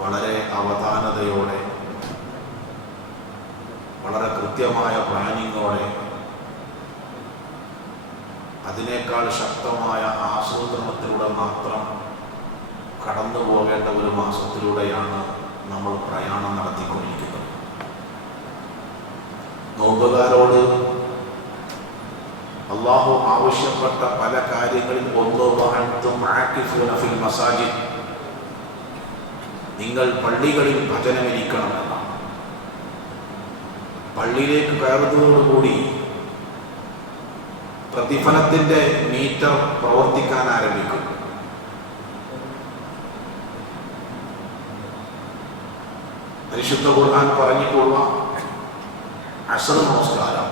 വളരെ അവധാനതയോടെ, വളരെ കൃത്യമായ പ്ലാനിങ്ങോടെ, അതിനേക്കാൾ ശക്തമായ ആസൂത്രണത്തിലൂടെ മാത്രം കടന്നു പോകേണ്ട ഒരു മാസത്തിലൂടെയാണ് നമ്മൾ പ്രയാണം നടത്തിക്കൊണ്ടിരിക്കുന്നത്. നോമ്പുകാരോട് അള്ളാഹു ആവശ്യപ്പെട്ട പല കാര്യങ്ങളിൽ ഒന്ന് ഫിൽ മസാജിദ്, നിങ്ങൾ പള്ളികളിൽ ഭജനമിരിക്കണമെന്നാണ്. പള്ളിയിലേക്ക് കയറുന്നതോടുകൂടി പ്രതിഫലത്തിന്റെ മീറ്റർ പ്രവർത്തിക്കാൻ ആരംഭിക്കും. പരിശുദ്ധ ഖുർആൻ പറഞ്ഞിട്ടുള്ള അസ്ർ നമസ്കാരം,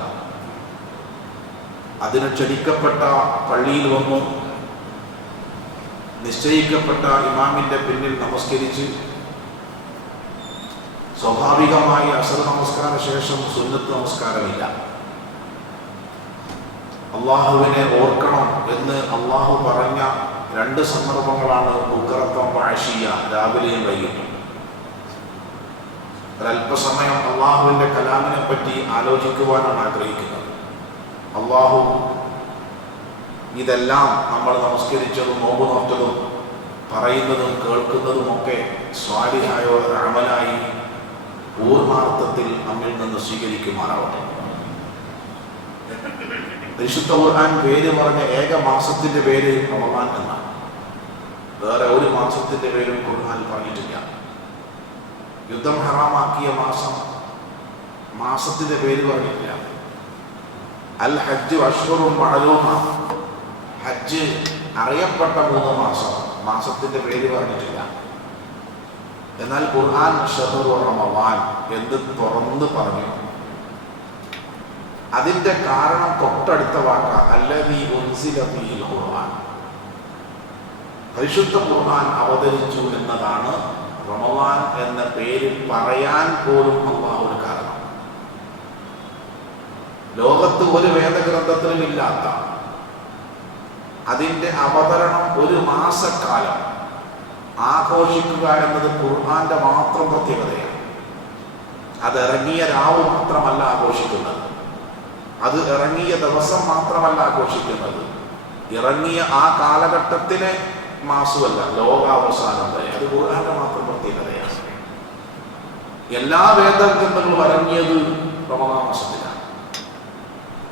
അതിന് ക്ഷണിക്കപ്പെട്ട പള്ളിയിൽ വന്നു നിശ്ചയിക്കപ്പെട്ട ഇമാമിന്റെ പിന്നിൽ നമസ്കരിച്ച് സ്വാഭാവികമായി അസ്ർ നമസ്കാര ശേഷം സുന്നത്ത് നമസ്കാരമില്ല. അള്ളാഹുവിനെ ഓർക്കണം എന്ന് അള്ളാഹു പറഞ്ഞ രണ്ട് സന്ദർഭങ്ങളാണ് ബുക്കറത്തും ആശിയ, രാവിലെയും വൈകിട്ടും. ഒരല്പസമയം അള്ളാഹുവിന്റെ കലാമിനെ പറ്റി ആലോചിക്കുവാനാണ് ആഗ്രഹിക്കുന്നത്. അള്ളാഹു ഇതെല്ലാം നമ്മൾ നമസ്കരിച്ചതും നോമ്പ് നോറ്റതും പറയുന്നതും കേൾക്കുന്നതുമൊക്കെ സ്വാലിഹായ അമലായി പൂർണ്ണാർത്ഥത്തിൽ നമ്മിൽ നിന്ന് സ്വീകരിക്കുമാറാവട്ടെ. പരിശുദ്ധ ഖുർആൻ പേര് പറഞ്ഞ ഏക മാസത്തിന്റെ പേര് റമളാൻ എന്നാണ്. വേറെ ഒരു മാസത്തിന്റെ പേരും ഖുർആൻ പറഞ്ഞിട്ടില്ല. യുദ്ധം ഹറാമാക്കിയ മാസത്തിന്റെ പേര് പറഞ്ഞിട്ടില്ല. അൽ ഹജ്ജ് അശ്ഹുറുൻ മഅലൂമ, ഹജ്ജ് അറിയപ്പെട്ട 3 മാസം, മാസത്തിന്റെ പേര് പറഞ്ഞിട്ടില്ല. എന്നാൽ ഖുർആൻ ശഹ്റു റമളാൻ എന്ന് തുറന്ന് പറഞ്ഞു. അതിന്റെ കാരണം തൊട്ടടുത്ത വാക്ക അല്ലദീ ഉൻസില ഫീഹിൽ ഖുർആൻ, പരിശുദ്ധ ഖുർആൻ അവതരിച്ചു എന്നതാണ് റമളാൻ എന്ന പേര് പറയാൻ പോലും അല്ലാഹുവിന് കാരണം. ലോകത്ത് ഒരു വേദഗ്രന്ഥത്തിലും ഇല്ലാത്ത അതിന്റെ അവതരണം ഒരു മാസക്കാലം ആഘോഷിക്കുക എന്നത് ഖുർആന്റെ മാത്രം പ്രത്യേകതയാണ്. അത് ഇറങ്ങിയ രാവ് മാത്രമല്ല ആഘോഷിക്കുന്നത്, അത് ഇറങ്ങിയ ദിവസം മാത്രമല്ല ആഘോഷിക്കുന്നത്, ഇറങ്ങിയ ആ കാലഘട്ടത്തിലെ മാസമല്ല, ലോകാവസാനം വരെ. അത് ഖുർആന്റെ മാത്രം പ്രത്യേകതയാണ്. എല്ലാ വേദഗ്രന്ഥങ്ങളും ഇറങ്ങിയത് റമളാൻ മാസത്തിലാണ്.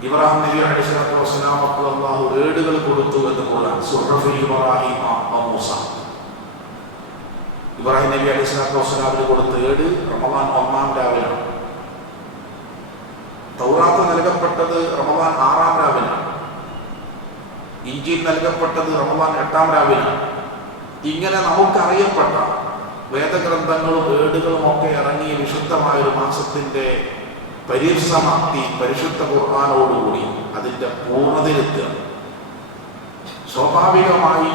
ഇബ്രാഹിം നബി അലൈഹിസ്സലാത്തു വസ്സലാമക്ക് അല്ലാഹു ഏടുകൾ കൊടുത്തു എന്ന് ഖുർആൻ സുഹഫി ഇബ്രാഹിം മൂസ. ഇബ്രാഹിം നബി അലൈഹിസ്സലാത്തു വസ്സലാമിന് കൊടുത്ത ഏട് റമളാൻ 1-ാം രാവിലാണ്. തൗറാത്ത് നൽകപ്പെട്ടത് റമളാൻ 6-ാം രാവിലാണ്. ഇഞ്ചീൽ നൽകപ്പെട്ടത് റമളാൻ 8-ാം രാവിലാണ്. ഇങ്ങനെ നമുക്കറിയപ്പെട്ട വേദഗ്രന്ഥങ്ങളും ഏടുകളും ഒക്കെ ഇറങ്ങിയ വിശുദ്ധമായ ഒരു മാസത്തിന്റെ പരിസമാപ്തി പരിശുദ്ധ ഖുർആനോടുകൂടി അതിന്റെ പൂർണ്ണതയിലെത്തുക. സ്വാഭാവികമായി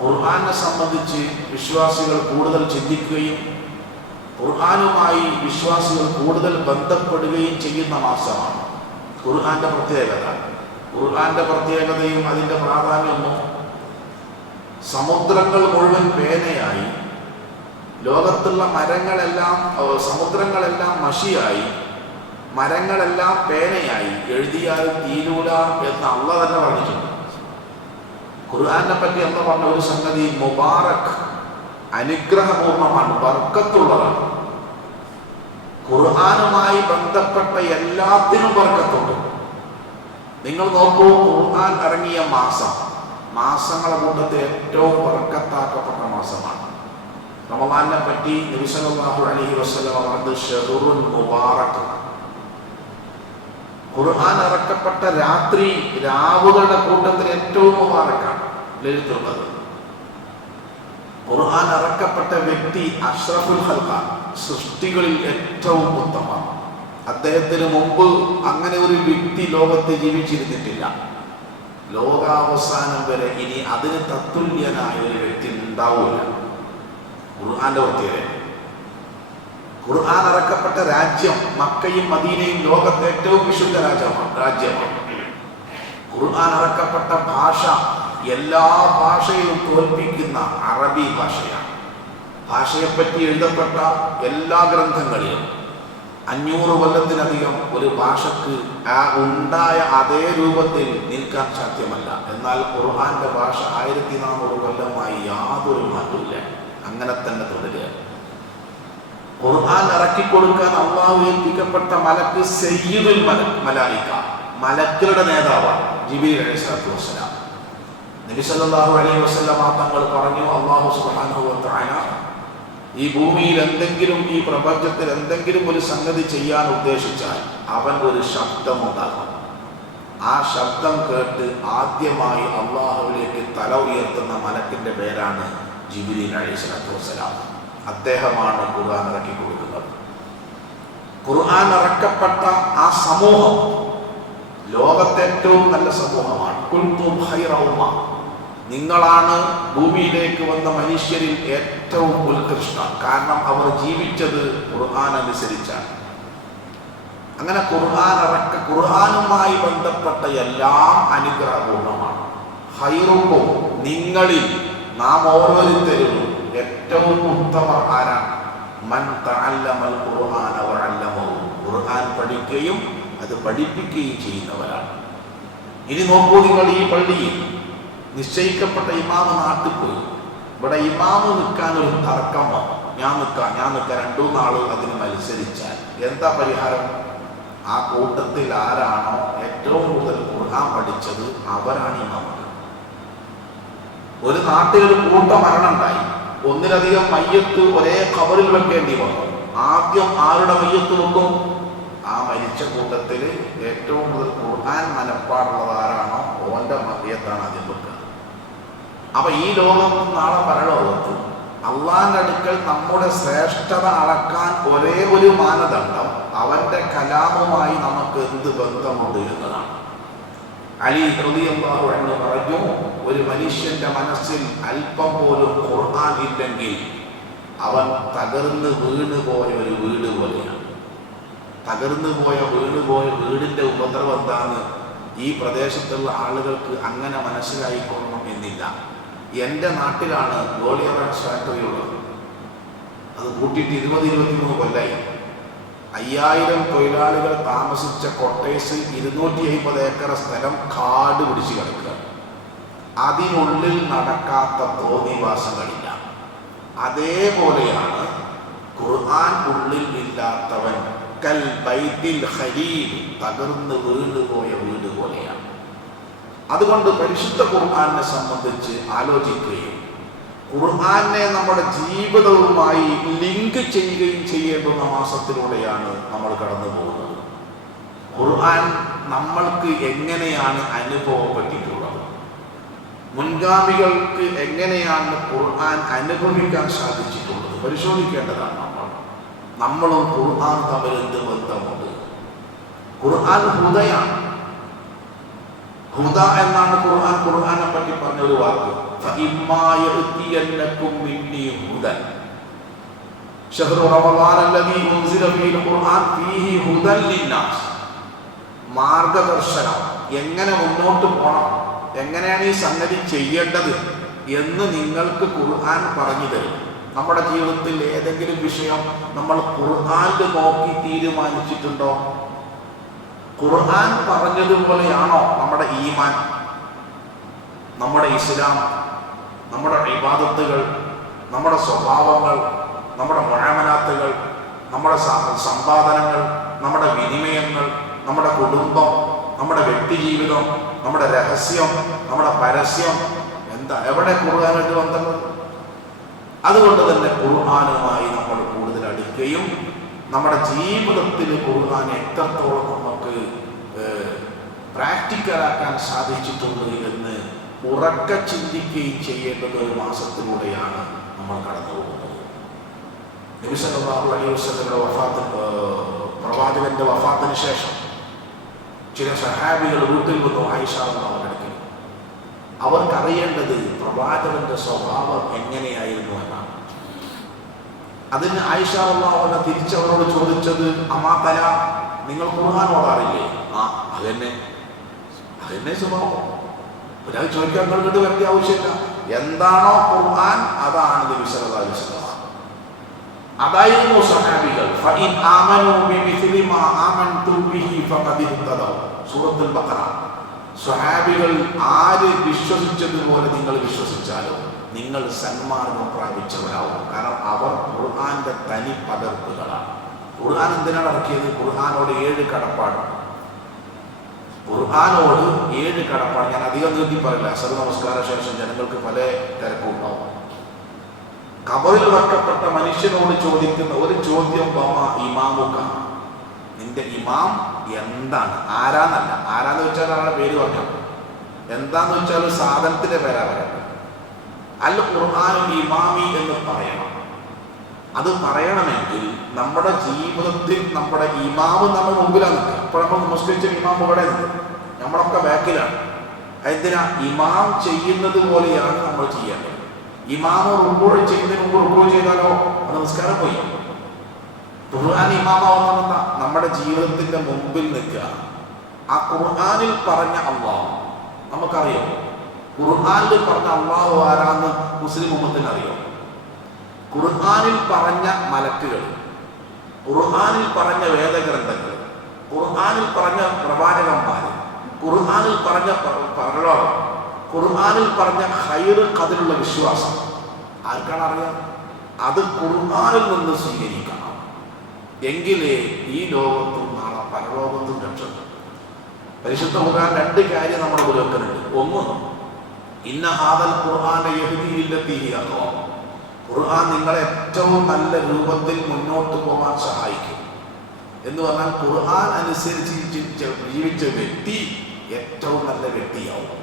ഖുർആനെ സംബന്ധിച്ച് വിശ്വാസികൾ കൂടുതൽ ചിന്തിക്കുകയും ഖുർആനുമായി വിശ്വാസികൾ കൂടുതൽ ബന്ധപ്പെടുകയും ചെയ്യുന്ന മാസമാണ് ഖുർആന്റെ പ്രത്യേകത. ഖുർആന്റെ പ്രത്യേകതയും അതിന്റെ പ്രാധാന്യമൊന്നും സമുദ്രങ്ങൾ മുഴുവൻ പേനയായി, ലോകത്തുള്ള സമുദ്രങ്ങളെല്ലാം മഷിയായി, മരങ്ങളെല്ലാം പേനയായി എഴുതിയാലും തീരൂല എന്ന് അല്ലാഹു തന്നെ പറഞ്ഞിട്ടുണ്ട്. ഖുർആനെ പറ്റി എന്ന് പറഞ്ഞ ഒരു സംഗതി മുബാറക്, അനുഗ്രഹപൂർണമാണ്, ബർക്കത്തുള്ളതാണ്. ഖുർആനുമായി ബന്ധപ്പെട്ട എല്ലാത്തിനും ബർക്കത്തുണ്ട്. നിങ്ങൾ നോക്കൂ, ഖുർആൻ ഇറങ്ങിയ മാസങ്ങളുടെ കൂട്ടത്തിൽ ഏറ്റവും ബർക്കത്താക്കപ്പെട്ട മാസമാണ് റമളാനെ പറ്റി നബി സല്ലല്ലാഹു അലൈഹി വസല്ലം പറഞ്ഞത് ഷഹ്റുൻ മുബാറക്. ഖുർആൻ ഇറക്കപ്പെട്ട രാവുകളുടെ കൂട്ടത്തിൽ ഏറ്റവും മുബാറക്കാണ് ലൈലത്തുൽ ഖദ്ർ. ഖുർആൻ ഇറക്കപ്പെട്ട വ്യക്തി അഷ്റഫുൽ ഖൽഖാണ്, സൃഷ്ടികളിൽ ഏറ്റവും ഉത്തമം. അദ്ദേഹത്തിന് മുമ്പ് അങ്ങനെ ഒരു വ്യക്തി ലോകത്ത് ജീവിച്ചിരുന്നിട്ടില്ല. ലോകാവസാനം വരെ ഇനി അതിന് തത്തുല്യനായ ഒരു വ്യക്തി ഉണ്ടാവില്ല. ഖുർആന്റെ പ്രത്യേകത. ഖുർആൻ ഇറക്കപ്പെട്ട രാജ്യം മക്കയും മദീനയും ലോകത്തെ ഏറ്റവും വിശുദ്ധ രാജ്യമാണ്. ഖുർആൻ ഇറക്കപ്പെട്ട ഭാഷ എല്ലാ ഭാഷയും തോൽപ്പിക്കുന്ന അറബി ഭാഷയാണ്. ഭാഷയെപ്പറ്റി എഴുതപ്പെട്ട എല്ലാ ഗ്രന്ഥങ്ങളിലും 500 കൊല്ലത്തിലധികം ഒരു ഭാഷക്ക് ആ ഉണ്ടായ അതേ രൂപത്തിൽ നിൽക്കാൻ സാധ്യമല്ല. എന്നാൽ ഖുർആന്റെ ഭാഷ 1400 കൊല്ലമായി യാതൊരു മാറ്റമില്ല, അങ്ങനെ തന്നെ തുടരുക. ഖുർആൻ ഇറക്കിക്കൊടുക്കാൻ അള്ളാഹു ഏൽപ്പിക്കപ്പെട്ട മലക്ക് സയ്യിദുൽ മലായിക, മലക്കുകളുടെ നേതാവാണ് ജിബ്രീൽ അലൈഹിസ്സലാത്തു വസ്സലാം. നബി സല്ലല്ലാഹു അലൈഹി വസല്ലം തങ്ങൾ പറഞ്ഞു, അല്ലാഹു സുബ്ഹാനഹു വ തആല ഈ ഭൂമിയിൽ എന്തെങ്കിലും, ഈ പ്രപഞ്ചത്തിൽ എന്തെങ്കിലും ഒരു സംഗതി ചെയ്യാൻ ഉദ്ദേശിച്ചാൽ അവൻ ഒരു ശബ്ദമുണ്ടാക്കും. ആ ശബ്ദം കേട്ട് ആദ്യമായി അള്ളാഹുവിലേക്ക് തല ഉയർത്തുന്ന മലക്കിന്റെ പേരാണ് ജിബ്രീൽ അലൈഹിസ്സലാത്തു വസ്സലാം. അദ്ദേഹമാണ് ഖുർആൻ ഇറക്കി കൊടുക്കുന്നത്. ഖുർആൻ ഇറക്കപ്പെട്ട ആ സമൂഹം ലോകത്തെ ഏറ്റവും നല്ല സമൂഹമാണ്. കുൻതും ഖൈറ ഉമ്മ, നിങ്ങളാണ് ഭൂമിയിലേക്ക് വന്ന മനുഷ്യരിൽ ഏറ്റവും ഉത്കൃഷ്ടം. കാരണം അവർ ജീവിച്ചത് ഖുർആൻ അനുസരിച്ചാണ്. അങ്ങനെ ഖുർആനുമായി ബന്ധപ്പെട്ട എല്ലാം അനുഗ്രഹപൂർണമാണ്. ഖൈറുക്കും, നിങ്ങളിൽ നാം ഓരോരുത്തരും ഏറ്റവും ഉത്തമർ ആരാണ്? മൻ തഅല്ലമൽ ഖുർആന വഅല്ലമഹു, ഖുർആൻ പഠിക്കുകയും അത് പഠിപ്പിക്കുകയും ചെയ്യുന്നവരാണ്. ഇനി നോക്കൂ, നിങ്ങൾ ഈ പള്ളിയിൽ നിശ്ചയിക്കപ്പെട്ട ഇമാമ് നാട്ടിൽ പോയി, ഇവിടെ ഇമാമ് നിൽക്കാൻ ഒരു തർക്കം വന്നു. ഞാൻ നിൽക്കാം 2-3 ആള് അതിന് മത്സരിച്ചാൽ എന്താ പരിഹാരം? ആ കൂട്ടത്തിൽ ആരാണോ ഏറ്റവും കൂടുതൽ ഖുർആൻ പഠിച്ചത് അവരാണ് ഇമാമ്. ഒരു നാട്ടിൽ ഒരു മരണം ഉണ്ടായി. 1-ലധികം മയ്യത്ത് ഒരേ ഖബറിൽ വെക്കേണ്ടി വന്നു. ആദ്യം ആരുടെ മയ്യത്ത് വെക്കും? ആ മരിച്ച കൂട്ടത്തിൽ ഏറ്റവും കൂടുതൽ ഖുർആൻ മനപ്പാടുള്ളത് ആരാണോ ഓന്റെ മയ്യത്താണ് ആദ്യം വെക്കുക. അപ്പൊ ഈ ലോകത്ത് നാളെ പരലോകത്ത് അള്ളാന്റെ അടുക്കൽ നമ്മുടെ ശ്രേഷ്ഠത അളക്കാൻ ഒരേ ഒരു മാനദണ്ഡം അവന്റെ കലാമുമായി നമുക്ക് എന്ത് ബന്ധമുണ്ട് എന്നതാണ്. അലി റളിയല്ലാഹു അൻഹു പറഞ്ഞു, ഒരു മനുഷ്യന്റെ മനസ്സിൽ അല്പം പോലും ഖുർആൻ ഇല്ലെങ്കിൽ അവൻ തകർന്ന് വീണുപോയ ഒരു വീട് പോലെയാണ്. വീണുപോയ വീടിന്റെ ഉപദ്രവം എന്താന്ന് ഈ പ്രദേശത്തുള്ള ആളുകൾക്ക് അങ്ങനെ മനസ്സിലായിക്കൊള്ളണം എന്നില്ല. എൻ്റെ നാട്ടിലാണ് ഗോളിയറാക്സ് ഫാക്ടറി ഉള്ളത്. അത് കൂട്ടിയിട്ട് 20-23 കൊല്ലായി. 5000 തൊഴിലാളികൾ താമസിച്ച കൊട്ടേഴ്സ് 250 ഏക്കർ സ്ഥലം കാട് പിടിച്ച് കിടക്കുക. അതിനുള്ളിൽ നടക്കാത്ത തോന്നിവാസങ്ങളില്ല. അതേപോലെയാണ് ഖുർആൻ ഉള്ളിൽ ഇല്ലാത്തവൻ കൽ ബൈത്തിൽ ഖരീബ്, തകർന്ന് വീണുപോയ വീട് പോലെയാണ്. അതുകൊണ്ട് പരിശുദ്ധ ഖുർആനെ സംബന്ധിച്ച് ആലോചിക്കുകയും ഖുർആനെ നമ്മുടെ ജീവിതവുമായി ലിങ്ക് ചെയ്യുകയും ചെയ്യേണ്ടുന്ന മാസത്തിലൂടെയാണ് നമ്മൾ കടന്നു പോകുന്നത്. ഖുർആൻ നമ്മൾക്ക് എങ്ങനെയാണ് അനുഭവപ്പെട്ടിട്ടുള്ളത്, മുൻഗാമികൾക്ക് എങ്ങനെയാണ് ഖുർആൻ അനുഭവിക്കാൻ സാധിച്ചിട്ടുള്ളത് പരിശോധിക്കേണ്ടതാണ്. നമ്മളും ഖുർആൻ തമ്മിൽ എന്ത് ബന്ധമുണ്ട്? ഖുർആൻ ഹുദയാണ്. ഹുദ എന്നാണ് ഖുർആനെ പറ്റി പറഞ്ഞ ഒരു വാക്ക്. ഫഇമ്മാ യഅതിയന്നകും മിന്നി ഹുദൻ ശഹ്റു റമളാൻ അല്ലദീ ഉൻസില ഫീഹിൽ ഖുർആൻ ഫീഹി ഹുദൻ ലിന്നാസ്, മാർഗദർശനം, എങ്ങനെ മുന്നോട്ട് പോകണം, എങ്ങനെയാണ് ഈ സംഗതി ചെയ്യേണ്ടത് എന്ന് നിങ്ങൾക്ക് ഖുർആൻ പറഞ്ഞു തരും. നമ്മുടെ ജീവിതത്തിൽ ഏതെങ്കിലും വിഷയം നമ്മൾ ഖുർആനിൽ നോക്കി തീരുമാനിച്ചിട്ടുണ്ടോ? ഖുർആൻ പറഞ്ഞതുപോലെയാണോ നമ്മുടെ ഈമാൻ, നമ്മുടെ ഇസ്ലാം, നമ്മുടെ ഇബാദത്തുകൾ, നമ്മുടെ സ്വഭാവങ്ങൾ, നമ്മുടെ മുആമലാത്തുകൾ, നമ്മുടെ സമ്പാദനങ്ങൾ, നമ്മുടെ വിനിമയങ്ങൾ, നമ്മുടെ കുടുംബം, നമ്മുടെ വ്യക്തിജീവിതം, നമ്മുടെ രഹസ്യം, നമ്മുടെ പരസ്യം, എന്താ എവിടെ ഖുർആനായിട്ട് ബന്ധങ്ങൾ? അതുകൊണ്ട് തന്നെ ഖുർആനുമായി നമ്മൾ കൂടുതൽ അടുക്കുകയും നമ്മുടെ ജീവിതത്തിൽ ഖുർആൻ എത്രത്തോളം നമുക്ക് പ്രാക്ടിക്കലാക്കാൻ സാധിച്ചിട്ടുണ്ട് എന്ന് ഉറക്കെ ചിന്തിക്കുകയും ചെയ്യേണ്ടുന്ന ഒരു മാസത്തിലൂടെയാണ് നമ്മൾ കടന്നു പോകുന്നത്. നബി സല്ലല്ലാഹു അലൈഹി വസല്ലമയുടെ പ്രവാചകന്റെ വഫാത്തിന് ശേഷം ചില സഹാബികൾ വീട്ടിൽ വന്നു ആയിഷ റളിയല്ലാഹു അൻഹ. അവർക്കറിയേണ്ടത് പ്രവാചകന്റെ സ്വഭാവം എങ്ങനെയായിരുന്നു എന്നാണ്. അതിന് ആയിഷ റളിയല്ലാഹു അൻഹ തിരിച്ചവരോട് ചോദിച്ചത്, അമാതല, നിങ്ങൾ ഖുർആൻ ഓതാറില്ലേ? ആ, അതെന്നെ സ്വഭാവം. ഒരാൾ ചോദിക്കാൻ കണ്ടിട്ട് വരേണ്ട ആവശ്യമില്ല. എന്താണോ ഖുർആൻ അതാണ് നബി സല്ലല്ലാഹു അലൈഹി വസല്ലം. അതായിരുന്നു സഹാബികൾ. ഫഇൻ ആമനൂ ബിമിസ്ലി മാ ആമൻതും ബിഹി ഫഖദ് ഇഹ്തദൗ. സൂറത്തുൽ ബഖറ. സ്വഹാബികൾ ആര് വിശ്വസിച്ചതുപോലെ നിങ്ങൾ വിശ്വസിച്ചാലോ നിങ്ങൾ സന്മാർഗം പ്രാപിച്ചവരാവും. കാരണം അവർ ഖുർആന്റെ തനി പകർപ്പുകളാണ്. ഖുർആൻ എന്തിനാണ് ഇറക്കിയത്? ഖുർആനോട് 7 കടപ്പാട്. ഖുർആനോട് 7 കടപ്പാട്. ഞാൻ അധികം നീട്ടി പറയില്ല, അസർ നമസ്കാര ശേഷം ജനങ്ങൾക്ക് പല തിരക്കും ഉണ്ടാവും. ഖബറിൽ വെക്കപ്പെട്ട മനുഷ്യനോട് ചോദിക്കുന്ന ഒരു ചോദ്യം, ഇമാമുക, നിന്റെ ഇമാം എന്താണ്? ആരാന്നല്ല, ആരാന്ന് വെച്ചാൽ ആളുടെ പേര് പറഞ്ഞു. എന്താന്ന് വെച്ചാൽ സാധനത്തിന്റെ പേരാ പറയാം. അൽ ഖുർആൻ ഇമാമി എന്ന് പറയണം. അത് പറയണമെങ്കിൽ നമ്മുടെ ജീവിതത്തിൽ നമ്മുടെ ഇമാമ് നമ്മുടെ മുമ്പിലാണ് നിൽക്കുക. ഇപ്പോൾ നമ്മൾ നമസ്കരിച്ച ഇമാം ഇവിടെ നിൽക്കുക, നമ്മളൊക്കെ ബാക്കിലാണ്. എന്തിനാ? ഇമാം ചെയ്യുന്നത് പോലെയാണ് നമ്മൾ ചെയ്യേണ്ടത്. ഇമാമ് റുക്കൂ ചെയ്യുന്നതിന് മുമ്പ് റുക്കൂ ചെയ്താലോ അത് നമസ്കാരം പോയി. ഖുർആൻ ഇമാമാവുന്ന നമ്മുടെ ജീവിതത്തിന്റെ മുമ്പിൽ നിൽക്കുക. ആ ഖുർആനിൽ പറഞ്ഞ അല്ലാഹ് നമുക്കറിയാം. ഖുർആനിൽ പറഞ്ഞ അല്ലാഹു ആരാന്ന് മുസ്ലിം ഉമ്മത്തിന് അറിയാം. ഖുർആനിൽ പറഞ്ഞ മലക്കുകൾ, ഖുർആനിൽ പറഞ്ഞ വേദഗ്രന്ഥങ്ങൾ, ഖുർആനിൽ പറഞ്ഞ പ്രവാചകന്മാർ, ഖുർആനിൽ പറഞ്ഞ പരലോകം, ഖുർആനിൽ പറഞ്ഞ ഖൈർ ഖദറിലുള്ള വിശ്വാസം ആർക്കാണ് അറിയാം? അത് ഖുർആനിൽ നിന്ന് സ്വീകരിക്കണം. എങ്കിലേ ഈ ലോകത്തും നാളെ പരലോകത്തും രക്ഷപ്പെടും. പരിശുദ്ധ ഖുർആൻ 2 കാര്യം നമ്മുടെ മുന്നിലുണ്ട്. ഒന്ന്, ഇന്ന ഹാദൽ ഖുർആന യഹ്ദീ ലില്ലതീ ഹിയ അഖ്വം. ഖുർആൻ നിങ്ങളെ ഏറ്റവും നല്ല രൂപത്തിൽ മുന്നോട്ട് പോകാൻ സഹായിക്കും. എന്ന് പറഞ്ഞാൽ ഖുർആൻ അനുസരിച്ച് ജീവിച്ച വ്യക്തി ഏറ്റവും നല്ല വ്യക്തിയാവും.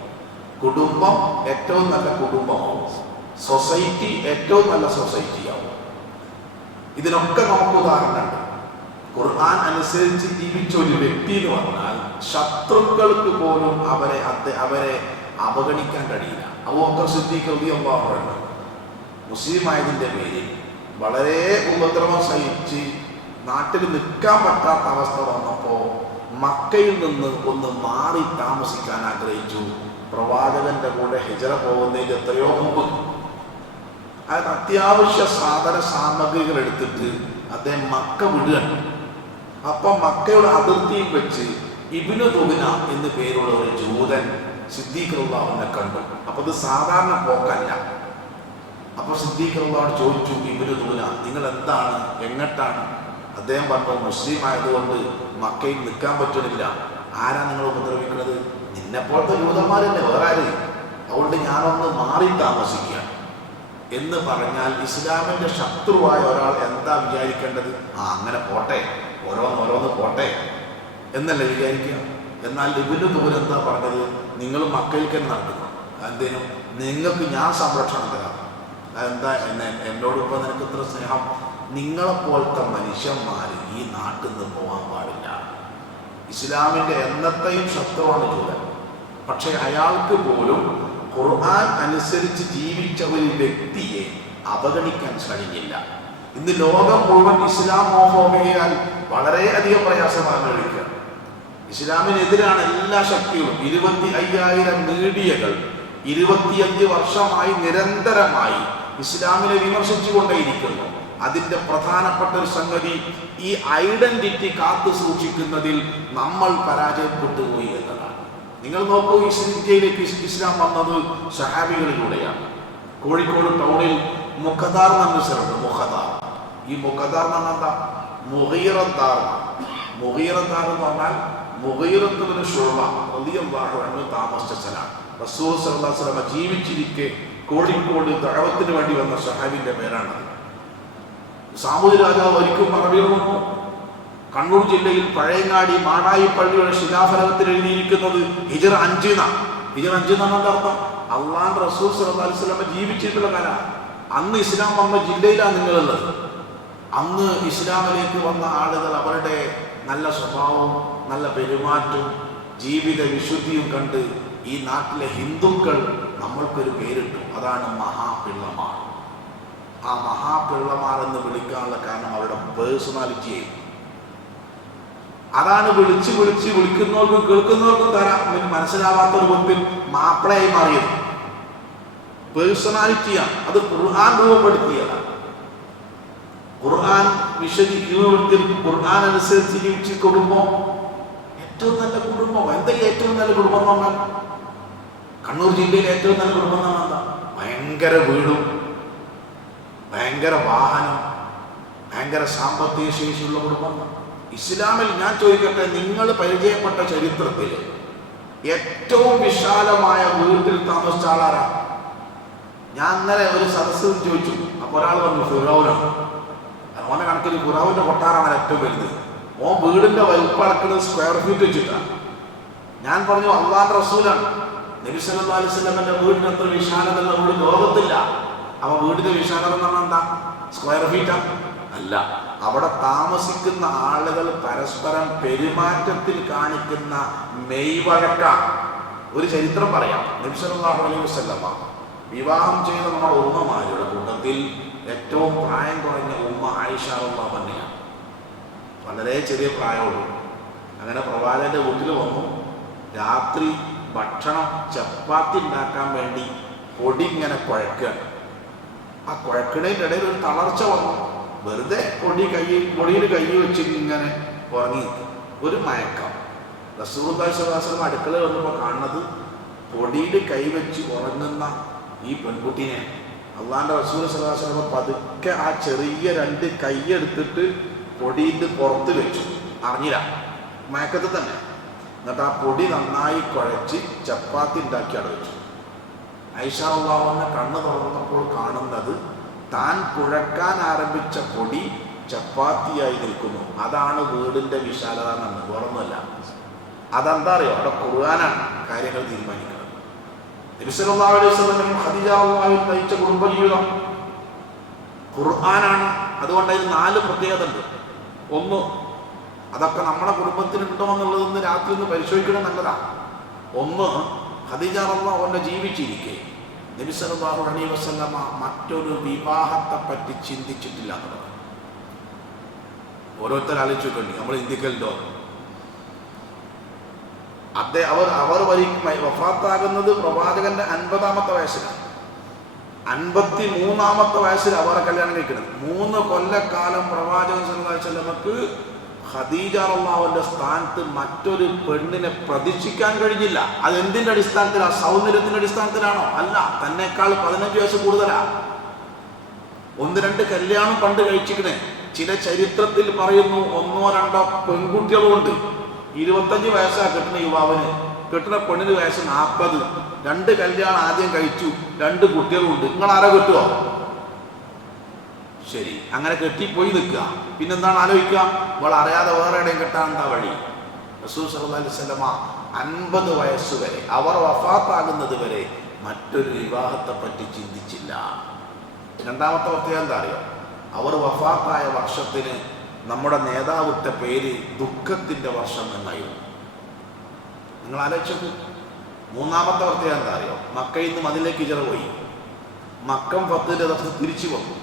കുടുംബം ഏറ്റവും നല്ല കുടുംബമാവും. സൊസൈറ്റി ഏറ്റവും നല്ല സൊസൈറ്റിയാവും. ഇതിനൊക്കെ നമുക്ക് ഉദാഹരണമുണ്ട്. ഖുർആൻ അനുസരിച്ച് ജീവിച്ച ഒരു വ്യക്തി എന്ന് പറഞ്ഞാൽ ശത്രുക്കൾക്ക് പോലും അവരെ അവഗണിക്കാൻ കഴിയില്ല. അബൂബക്കർ സിദ്ദീഖ് റളിയല്ലാഹു അൻഹു മുസ്ലിമായതിൻ്റെ പേരിൽ വളരെ ഉപദ്രവം സഹിച്ച് നാട്ടിൽ നിൽക്കാൻ പറ്റാത്ത അവസ്ഥ വന്നപ്പോൾ മക്കയിൽ നിന്ന് ഒന്ന് മാറി താമസിക്കാൻ ആഗ്രഹിച്ചു. പ്രവാചകന്റെ കൂടെ ഹിജറ പോകുന്നതിന് എത്രയോ മുമ്പ് അത് അത്യാവശ്യ സാധന സാമഗ്രികൾ എടുത്തിട്ട് അദ്ദേഹം മക്ക വിടുകയാണ്. അപ്പം മക്കയുടെ അതിർത്തിയിൽ വെച്ച് ഇബ്നു ദുഗ്ന എന്ന് പേരുള്ള ഒരു ജൂതൻ സിദ്ദീഖ് റളിയല്ലാഹു അൻഹു കണ്ടു. അപ്പൊ ഇത് സാധാരണ പോക്കല്ല. അപ്പൊ സിദ്ദീഖ് റളിയല്ലാഹു അൻഹു ചോദിച്ചു, ഇബ്നു ദുഗ്ന, നിങ്ങൾ എന്താണ്, എങ്ങോട്ടാണ്? അദ്ദേഹം പറഞ്ഞു, മുസ്ലിം ആയതുകൊണ്ട് മക്കയിൽ നിൽക്കാൻ പറ്റുന്നില്ല. ആരാ നിങ്ങൾ ഉപദ്രവിക്കുന്നത്? നിന്നെപ്പോലത്തെ ജൂതന്മാരല്ലേ, വേറെ ആര്? അതുകൊണ്ട് ഞാനൊന്ന് മാറി താമസിക്കുക എന്ന് പറഞ്ഞാൽ ഇസ്ലാമിന്റെ ശത്രുവായ ഒരാൾ എന്താ വിചാരിക്കേണ്ടത്? അങ്ങനെ പോട്ടെ, ഓരോന്നോരോന്ന് പോട്ടെ എന്നല്ലേ വിചാരിക്കുക. എന്നാൽ ഇബ്നു ദുഗ്ന എന്താ പറഞ്ഞത്? നിങ്ങൾ മക്കയിലേക്ക് നടക്കുന്നു. എന്തേനും നിങ്ങൾക്ക് ഞാൻ സംരക്ഷണം തരാം. എന്താ എന്നോടൊപ്പം നിനക്ക് ഇത്ര സ്നേഹം? നിങ്ങളെപ്പോലത്തെ മനുഷ്യന്മാർ ഈ നാട്ടിൽ നിന്ന് പോകാൻ പാടില്ല. ഇസ്ലാമിൻ്റെ എന്നത്തെയും ശത്രുവാണ് ജൂതൻ. പക്ഷെ അയാൾക്ക് പോലും ഖുർആൻ അനുസരിച്ച് ജീവിച്ച ഒരു വ്യക്തിയെ അവഗണിക്കാൻ കഴിഞ്ഞില്ല. ഇന്ന് ലോകം മുഴുവൻ ഇസ്ലാം മോഹോമയാൽ വളരെയധികം പ്രയാസമാണ് കഴിക്കുക. ഇസ്ലാമിനെതിരാണ് എല്ലാ ശക്തികളും. 25,000 മീഡിയകൾ 25 വർഷമായി നിരന്തരമായി ഇസ്ലാമിനെ വിമർശിച്ചു കൊണ്ടേയിരിക്കുന്നു. അതിൻ്റെ പ്രധാനപ്പെട്ട ഒരു സംഗതി ഈ ഐഡന്റിറ്റി കാത്തു സൂക്ഷിക്കുന്നതിൽ നമ്മൾ പരാജയപ്പെട്ടു പോയി എന്നതാണ്. നിങ്ങൾ നോക്കൂ, ഇന്ത്യയിലേക്ക് ഇസ്ലാം വന്നത് സഹാബികളിലൂടെയാണ്. കോഴിക്കോട് ടൗണിൽ മുഖദാർ എന്ന സ്ഥലമുണ്ട്. മുഖദാർ, ഈ മുഖദാർ എന്ന് പറഞ്ഞാൽ എന്താ? മുഗീറത്താർ. മുഗീറത്താർ എന്ന് പറഞ്ഞാൽ മുഗീറത്തുൽ ശുഅബ റളിയല്ലാഹു അൻഹു താമസിച്ച സ്ഥലമാണ്. റസൂൽ സല്ലല്ലാഹു അലൈഹി വസല്ലം ജീവിച്ചിരിക്കെ കോഴിക്കോട് ദഅവത്തിന് വേണ്ടി വന്ന സഹാബിന്റെ പേരാണത്. സാമൂതിരി രാജാവ് ഒരിക്കലും അറബികൾ വന്നു. കണ്ണൂർ ജില്ലയിൽ പഴയങ്ങാടി മാടായി പള്ളിയുടെ ശിലാഫലകത്തിൽ എഴുതിയിരിക്കുന്നത് ഹിജറ 5 എന്നാണ്. ഹിജറ 5 എന്നാണ് എന്താ അർത്ഥം? അള്ളാഹുവിന്റെ റസൂൽ സല്ലല്ലാഹു അലൈഹി വസല്ലം ജീവിച്ചിട്ടുള്ള കാലം. അന്ന് ഇസ്ലാം വന്ന ജില്ലയിലാണ് നിങ്ങളുള്ളത്. അന്ന് ഇസ്ലാമിലേക്ക് വന്ന ആളുകൾ അവരുടെ നല്ല സ്വഭാവവും നല്ല പെരുമാറ്റവും ജീവിത വിശുദ്ധിയും കണ്ട് ഈ നാട്ടിലെ ഹിന്ദുക്കൾ നമ്മൾക്കൊരു പേരിട്ടു. അതാണ് മഹാപിള്ളമാർ. ആ മഹാപിള്ളമാർ എന്ന് വിളിക്കാനുള്ള കാരണം അവരുടെ പേഴ്സണാലിറ്റിയെ. അതാണ് വിളിക്കുന്നവർക്കും കേൾക്കുന്നവർക്കും തരാൻ മനസ്സിലാവാത്ത രൂപത്തിൽ മാപ്പിളയായി മാറിയത്. പേഴ്സണാലിറ്റിയാണ്. അത് ഖുർആൻ രൂപപ്പെടുത്തിയതാണ്. ഖുർആൻ ജീവിതത്തിൽ ഖുർആൻ അനുസരിച്ച് ജീവിച്ച കുടുംബം ഏറ്റവും നല്ല കുടുംബം. എന്തെങ്കിലും ഏറ്റവും നല്ല കുടുംബം എന്ന് പറഞ്ഞാൽ കണ്ണൂർ ജില്ലയിലെ ഏറ്റവും നല്ല കുടുംബം എന്ന് പറഞ്ഞാൽ എന്താ? ഭയങ്കര വീടും ഭയങ്കര വാഹനം ഭയങ്കര സാമ്പത്തിക ശേഷിയുള്ള കുടുംബം. ഇസ്ലാമിൽ ഞാൻ ചോദിക്കട്ടെ, നിങ്ങൾ പരിചയപ്പെട്ട ചരിത്രത്തിൽ ഏറ്റവും വിശാലമായ വീട്ടിൽ താമസിച്ച ആളാരാ? ഞാൻ ഇന്നലെ ഒരു സദസ്സിൽ ചോദിച്ചു. അപ്പോൾ ഒരാൾ പറഞ്ഞു ഫിറൗനാണ്. ഓനെ കണക്കിൽ ഫിറൗന്റെ കൊട്ടാരാണ് ഏറ്റവും വലുത്. ഓൻ വീടിന്റെ വലിപ്പം അളക്കുന്നത് സ്ക്വയർ ഫീറ്റ് വെച്ചിട്ടാണ്. ഞാൻ പറഞ്ഞു അള്ളാഹുവിന്റെ റസൂലാണ്. നബി സല്ലല്ലാഹു അലൈഹി വസല്ലമയുടെ വീടിന് അത്ര വിശാലതയുള്ള വീട് ലോകത്തില്ല. അപ്പൊ വീടിന്റെ വിശാലത എന്ന് പറഞ്ഞാൽ എന്താ? സ്ക്വയർ ഫീറ്റാ? അല്ല. അവിടെ താമസിക്കുന്ന ആളുകൾ പരസ്പരം പെരുമാറ്റത്തിൽ കാണിക്കുന്ന മെയ്വഴക്ക. ഒരു ചരിത്രം പറയാം. നബി സല്ലല്ലാഹു അലൈഹി വസല്ലമ വിവാഹം ചെയ്ത നമ്മുടെ ഉമ്മമാരുടെ കൂട്ടത്തിൽ ഏറ്റവും പ്രായം കുറഞ്ഞ ഉമ്മ ആയിഷ റളിയല്ലാഹു അൻഹയാണ്. വളരെ ചെറിയ പ്രായമുള്ളൂ. അങ്ങനെ പ്രവാചകന്റെ വീട്ടിൽ വന്നു. രാത്രി ഭക്ഷണം ചപ്പാത്തി ഉണ്ടാക്കാൻ വേണ്ടി പൊടി ഇങ്ങനെ കുഴക്കുകയാണ്. ആ കുഴക്കണേൻ്റെ ഇടയിൽ ഒരു തളർച്ച വന്നു. വെറുതെ പൊടിയിൽ കൈ വെച്ച് ഇങ്ങനെ ഉറങ്ങി. ഒരു മയക്കം. റസൂലുള്ളാഹി സ്വല്ലല്ലാഹു അലൈഹി വസല്ലം അടുക്കളയിൽ വന്നപ്പോൾ കാണുന്നത് പൊടിയിൽ കൈവച്ച് ഉറങ്ങുന്ന ഈ പെൺകുട്ടീനെ. അള്ളാഹിന്റെ റസൂൽ സ്വല്ലല്ലാഹു അലൈഹി വസല്ലം പതുക്കെ ആ ചെറിയ രണ്ട് കൈ എടുത്തിട്ട് പൊടിയിൽ പുറത്ത് വെച്ചു. അറിഞ്ഞില്ല, മയക്കത്തിൽ തന്നെ. എന്നിട്ട് ആ പൊടി നന്നായി കുഴച്ച് ചപ്പാത്തി ഉണ്ടാക്കി അവിടെ വെച്ചു. ആയിഷ റളിയല്ലാഹു അൻഹ കണ്ണ് തുറന്നപ്പോൾ കാണുന്നത് താൻ കുഴക്കാൻ ആരംഭിച്ച പൊടി ചപ്പാത്തിയായി നിൽക്കുന്നു. അതാണ് വീടിന്റെ വിശാലത എന്ന്. വേറൊന്നുമല്ല. അതെന്താ അറിയോ? അവിടെ ഖുർആനാണ് കാര്യങ്ങൾ തീരുമാനിക്കുന്നത്. നബി സല്ലല്ലാഹു അലൈഹി വസല്ലം ഖദീജ റളിയല്ലാഹു അൻഹ നയിച്ച കുടുംബജീവിതം ഖുർആനാണ്. അതുകൊണ്ട് അതിന് 4 പ്രത്യേകത ഉണ്ട്. ഒന്ന്, അതൊക്കെ നമ്മുടെ കുടുംബത്തിനുണ്ടോ എന്നുള്ളതൊന്ന് രാത്രി ഒന്ന് പരിശോധിക്കണം, നല്ലതാ. ഒന്ന്, ഖദീജ റളിയല്ലാഹു അൻഹ ജീവിച്ചിരിക്കെ നബി സല്ലല്ലാഹു അലൈഹി വസല്ലമ മറ്റൊരു വിവാഹത്തെ പറ്റി ചിന്തിച്ചിട്ടില്ല എന്നുള്ളത്. ഓരോരുത്തർ ആലോചിച്ചുകൊണ്ട് നമ്മൾ ഇന്ത്യക്കലുണ്ടോ? അവർ വഫാത്താകുന്നത് പ്രവാചകന്റെ 50-ാമത്തെ വയസ്സിലാണ്. 53-ാമത്തെ വയസ്സിൽ അവരെ കല്യാണം കഴിക്കുന്നത്. 3 കൊല്ലക്കാലം പ്രവാചകൻ സല്ലല്ലാഹു അലൈഹി വസല്ലമക്ക് ഖദീജ റളിയല്ലാഹു അൻഹയുടെ സ്ഥാനത്ത് മറ്റൊരു പെണ്ണിനെ പ്രതീക്ഷിക്കാൻ കഴിഞ്ഞില്ല. അതെന്തിന്റെ അടിസ്ഥാനത്തിലാ? സൗന്ദര്യത്തിന്റെ അടിസ്ഥാനത്തിലാണോ? അല്ല. തന്നെക്കാൾ 15 വയസ്സ് കൂടുതലാ. 1-2 കല്യാണം പണ്ട് കഴിച്ചിരിക്കണേ. ചില ചരിത്രത്തിൽ പറയുന്നു 1-2 പെൺകുട്ടികളുണ്ട്. 25 വയസ്സാ കെട്ടുന്ന യുവാവിന്, കെട്ടുന്ന പെണ്ണിന് വയസ്സ് 40. 2 കല്യാണം ആദ്യം കഴിച്ചു, 2 കുട്ടികളുണ്ട്. നിങ്ങൾ ആരാ കെട്ടുവോ? ശരി, അങ്ങനെ കെട്ടിപ്പോയി നിൽക്കുക. പിന്നെന്താണ് ആലോചിക്കുക? ഇവൾ അറിയാതെ വേറെ എവിടെയും കെട്ടാൻ എന്താ വഴി? റസൂൽ സല്ലല്ലാഹു അലൈഹി വസല്ലമ 50 വയസ്സ് വരെ, അവർ വഫാത്താകുന്നത് വരെ മറ്റൊരു വിവാഹത്തെ പറ്റി ചിന്തിച്ചില്ല. 2-ാമത്തെ പ്രത്യേകത എന്താ അറിയോ? അവർ വഫാത്തായ വർഷത്തിന് നമ്മുടെ നേതാവിട്ട പേര് ദുഃഖത്തിന്റെ വർഷം എന്നായിരുന്നു. നിങ്ങൾ ആലോചിച്ചു. 3-ാമത്തെ പ്രത്യേകത എന്താ അറിയോ? മക്കയിൽ നിന്ന് മദീനയിലേക്ക് ഹിജ്റ പോയി. മക്കം ഫത്ഹിന്റെ ദിവസം തിരിച്ചു വന്നു.